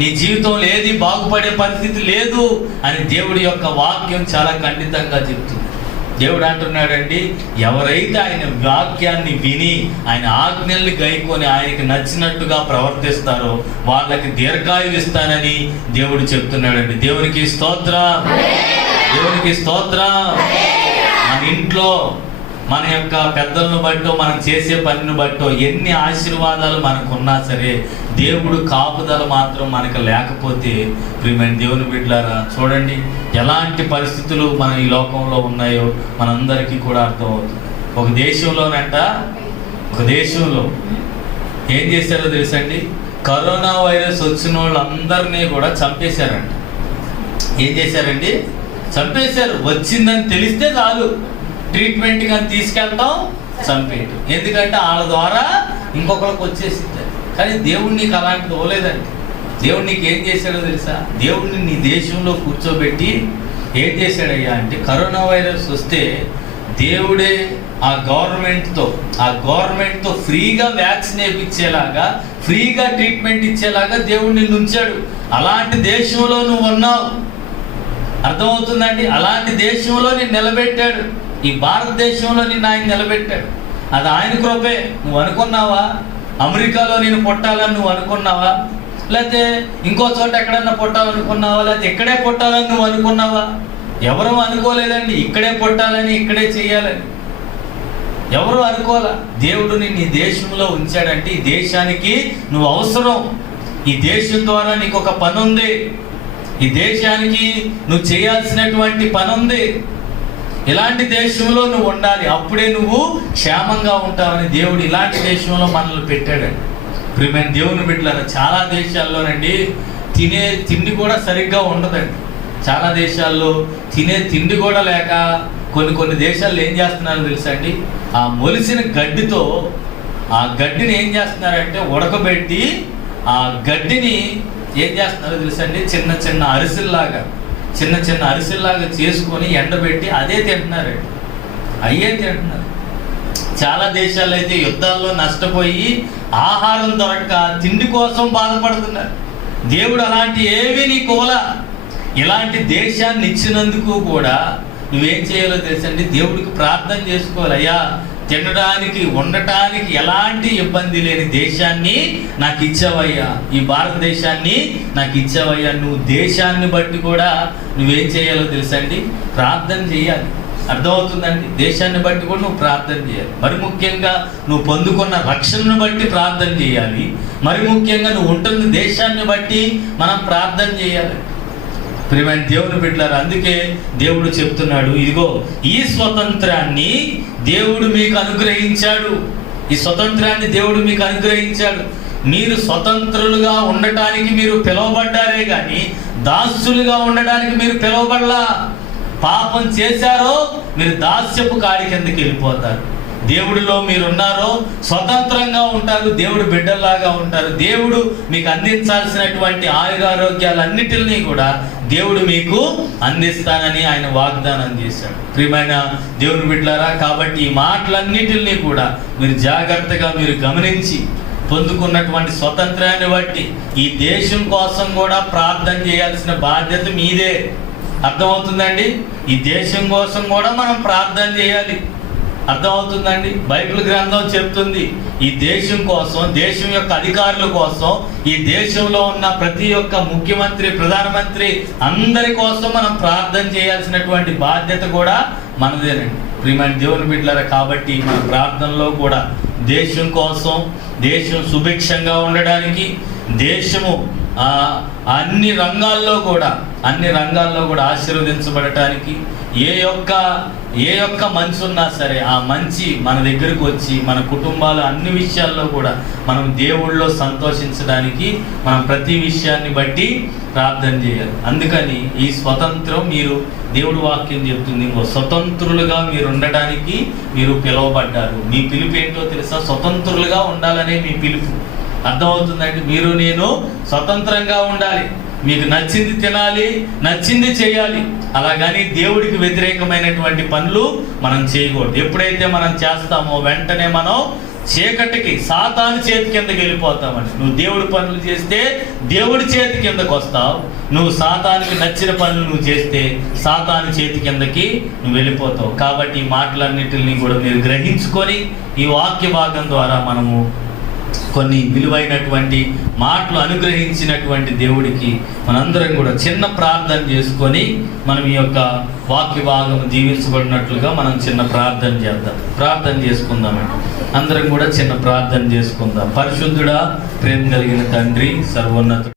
నీ జీవితంలో ఏది బాగుపడే పరిస్థితి లేదు అని దేవుడి యొక్క వాక్యం చాలా ఖండితంగా చెప్తుంది. దేవుడు అంటున్నాడండి, ఎవరైతే ఆయన వాక్యాన్ని విని ఆయన ఆజ్ఞల్ని గైకొని ఆయనకి నచ్చినట్టుగా ప్రవర్తిస్తారో వాళ్ళకి దీర్ఘాయువు ఇస్తానని దేవుడు చెప్తున్నాడండి. దేవునికి స్తోత్రం. మన ఇంట్లో మన యొక్క పెద్దలను బట్టో మనం చేసే పనిని బట్టో ఎన్ని ఆశీర్వాదాలు మనకున్నా సరే దేవుడు కాపుదల మాత్రం మనకు లేకపోతే ప్రియమైన దేవుని బిడ్డలారా చూడండి ఎలాంటి పరిస్థితులు మన ఈ లోకంలో ఉన్నాయో మనందరికీ కూడా అర్థమవుతుంది. ఒక దేశంలో ఏం చేశారో తెలుసండి, కరోనా వైరస్ వచ్చిన వాళ్ళందరినీ కూడా చంపేశారంట. ఏం చేశారండి? చంపేశారు. వచ్చిందని తెలిస్తే చాలు ట్రీట్మెంట్ కానీ తీసుకెళ్తాం, చంపేయటం. ఎందుకంటే వాళ్ళ ద్వారా ఇంకొకరికి వచ్చేసింది. కానీ దేవుడు నీకు అలాంటిది ఇవ్వలేదండి. దేవుడు నీకు ఏం చేశాడో తెలుసా? దేవుడిని నీ దేశంలో కూర్చోబెట్టి ఏం చేశాడయ్యా అంటే, కరోనా వైరస్ వస్తే దేవుడే ఆ గవర్నమెంట్తో ఫ్రీగా వ్యాక్సిన్ వేయించేలాగా, ఫ్రీగా ట్రీట్మెంట్ ఇచ్చేలాగా దేవుడు నిన్ను ఉంచాడు. అలాంటి దేశంలో నువ్వు ఉన్నావు. అర్థమవుతుందండి? అలాంటి దేశంలో నేను నిలబెట్టాడు. ఈ భారతదేశంలో నిన్ను ఆయన నిలబెట్టాడు. అది ఆయన కృపే. నువ్వు అనుకున్నావా అమెరికాలో నేను పుట్టాలని? నువ్వు అనుకున్నావా? లేకపోతే ఇంకో చోట ఎక్కడన్నా పుట్టాలనుకున్నావా? లేకపోతే ఇక్కడే పుట్టాలని నువ్వు అనుకున్నావా? ఎవరూ అనుకోలేదండి. ఇక్కడే పుట్టాలని, ఇక్కడే చేయాలని ఎవరు అనుకోలే. దేవుడు నిన్ను ఈ దేశంలో ఉంచాడంటే ఈ దేశానికి నువ్వు అవసరం. ఈ దేశం ద్వారా నీకు ఒక పని ఉంది. ఈ దేశానికి నువ్వు చేయాల్సినటువంటి పని ఉంది. ఇలాంటి దేశంలో నువ్వు ఉండాలి. అప్పుడే నువ్వు క్షేమంగా ఉంటావని దేవుడు ఇలాంటి దేశంలో మనల్ని పెట్టాడండి. ప్రియమైన దేవుని బిడ్డలారా, చాలా దేశాల్లోనండి తినే తిండి కూడా సరిగ్గా ఉండదండి. చాలా దేశాల్లో తినే తిండి కూడా లేక కొన్ని దేశాల్లో ఏం చేస్తున్నారో తెలుసా అండి, ఆ మొలిసిన గడ్డితో ఆ గడ్డిని ఏం చేస్తున్నారంటే ఉడకబెట్టి ఆ గడ్డిని ఏం చేస్తున్నారో తెలుసా అండి, చిన్న చిన్న అరిసెల్లాగా చేసుకొని ఎండబెట్టి అదే తింటున్నారండి. అయ్యే తింటున్నారు. చాలా దేశాల్లో అయితే యుద్ధాల్లో నష్టపోయి ఆహారం దొరక్క తిండి కోసం బాధపడుతున్నారు. దేవుడు అలాంటి ఏవి నీ కోల ఇలాంటి దేశాన్ని ఇచ్చినందుకు కూడా నువ్వేం చేయాలో తెలుసండి, దేవుడికి ప్రార్థన చేసుకోవాలి. అయ్యా, తినడానికి ఉండటానికి ఎలాంటి ఇబ్బంది లేని దేశాన్ని నాకు ఇచ్చావయ్యా, ఈ భారతదేశాన్ని నాకు ఇచ్చావయ్యా. నువ్వు దేశాన్ని బట్టి కూడా నువ్వేం చేయాలో తెలుసండి, ప్రార్థన చేయాలి. అర్థమవుతుందండి? దేశాన్ని బట్టి కూడా నువ్వు ప్రార్థన చేయాలి. మరి ముఖ్యంగా నువ్వు పొందుకున్న రక్షణను బట్టి ప్రార్థన చేయాలి. మరి ముఖ్యంగా నువ్వు ఉంటున్న దేశాన్ని బట్టి మనం ప్రార్థన చేయాలి. ప్రియమైన దేవుని బిడ్డలారా, అందుకే దేవుడు చెప్తున్నాడు, ఇదిగో ఈ స్వతంత్రాన్ని దేవుడు మీకు అనుగ్రహించాడు. ఈ స్వతంత్రాన్ని దేవుడు మీకు అనుగ్రహించాడు. మీరు స్వతంత్రులుగా ఉండటానికి మీరు పిలువబడ్డారే కానీ దాస్యులుగా ఉండడానికి మీరు పిలువబడలా. పాపం చేశారో మీరు దాస్యపు కాడి కిందకి వెళ్ళిపోతారు. దేవుడిలో మీరున్నారో స్వతంత్రంగా ఉంటారు, దేవుడు బిడ్డల్లాగా ఉంటారు. దేవుడు మీకు అందించాల్సినటువంటి ఆయురారోగ్యాలన్నిటిని కూడా దేవుడు మీకు అందిస్తానని ఆయన వాగ్దానం చేశాడు. ప్రియమైన దేవుని బిడ్డలారా, కాబట్టి ఈ మాటలన్నిటిని కూడా మీరు జాగ్రత్తగా మీరు గమనించి పొందుకున్నటువంటి స్వతంత్రాన్ని బట్టి ఈ దేశం కోసం కూడా ప్రార్థన చేయాల్సిన బాధ్యత మీదే. అర్థమవుతుందండి? ఈ దేశం కోసం కూడా మనం ప్రార్థన చేయాలి. అర్థమవుతుందండి? బైబిల్ గ్రంథం చెప్తుంది, ఈ దేశం కోసం, దేశం యొక్క అధికారుల కోసం, ఈ దేశంలో ఉన్న ప్రతి ఒక్క ముఖ్యమంత్రి, ప్రధానమంత్రి అందరి కోసం మనం ప్రార్థన చేయాల్సినటువంటి బాధ్యత కూడా మనదేనండి. ప్రియమైన దేవుని బిడ్డలారా, కాబట్టి మన ప్రార్థనలో కూడా దేశం కోసం, దేశం సుభిక్షంగా ఉండడానికి, దేశము అన్ని రంగాల్లో కూడా ఆశీర్వదించబడటానికి ఏ ఒక్క మంచి ఉన్నా సరే ఆ మంచి మన దగ్గరకు వచ్చి మన కుటుంబాలు అన్ని విషయాల్లో కూడా మనం దేవుళ్ళలో సంతోషించడానికి మనం ప్రతి విషయాన్ని బట్టి ప్రార్థన చేయాలి. అందుకని ఈ స్వతంత్రం మీరు దేవుడు వాక్యం చెప్తుంది, స్వతంత్రులుగా మీరు ఉండడానికి మీరు పిలువబడ్డారు. మీ పిలుపు ఏంటో తెలుసా? స్వతంత్రులుగా ఉండాలనే మీ పిలుపు. అర్థమవుతుందండి? మీరు నేను స్వతంత్రంగా ఉండాలి. మీకు నచ్చింది తినాలి, నచ్చింది చేయాలి. అలాగని దేవుడికి వ్యతిరేకమైనటువంటి పనులు మనం చేయకూడదు. ఎప్పుడైతే మనం చేస్తామో వెంటనే మనం చీకటికి, సాతాను చేతి కిందకి వెళ్ళిపోతామని. నువ్వు దేవుడి పనులు చేస్తే దేవుడి చేతి కిందకు వస్తావు. నువ్వు సాతానికి నచ్చిన పనులు నువ్వు చేస్తే సాతాను చేతి కిందకి నువ్వు వెళ్ళిపోతావు. కాబట్టి ఈ మాటలన్నిటిని కూడా మీరు గ్రహించుకొని ఈ వాక్య భాగం ద్వారా మనము కొన్ని విలువైనటువంటి మాటలు అనుగ్రహించినటువంటి దేవుడికి మనందరం కూడా చిన్న ప్రార్థన చేసుకొని మనం ఈ యొక్క వాక్య భాగం దీవించబడినట్లుగా మనం చిన్న ప్రార్థన చేద్దాం. ప్రార్థన చేసుకుందామండి. అందరం కూడా చిన్న ప్రార్థన చేసుకుందాం. పరిశుద్ధుడా, ప్రేమ కలిగిన తండ్రి, సర్వోన్నత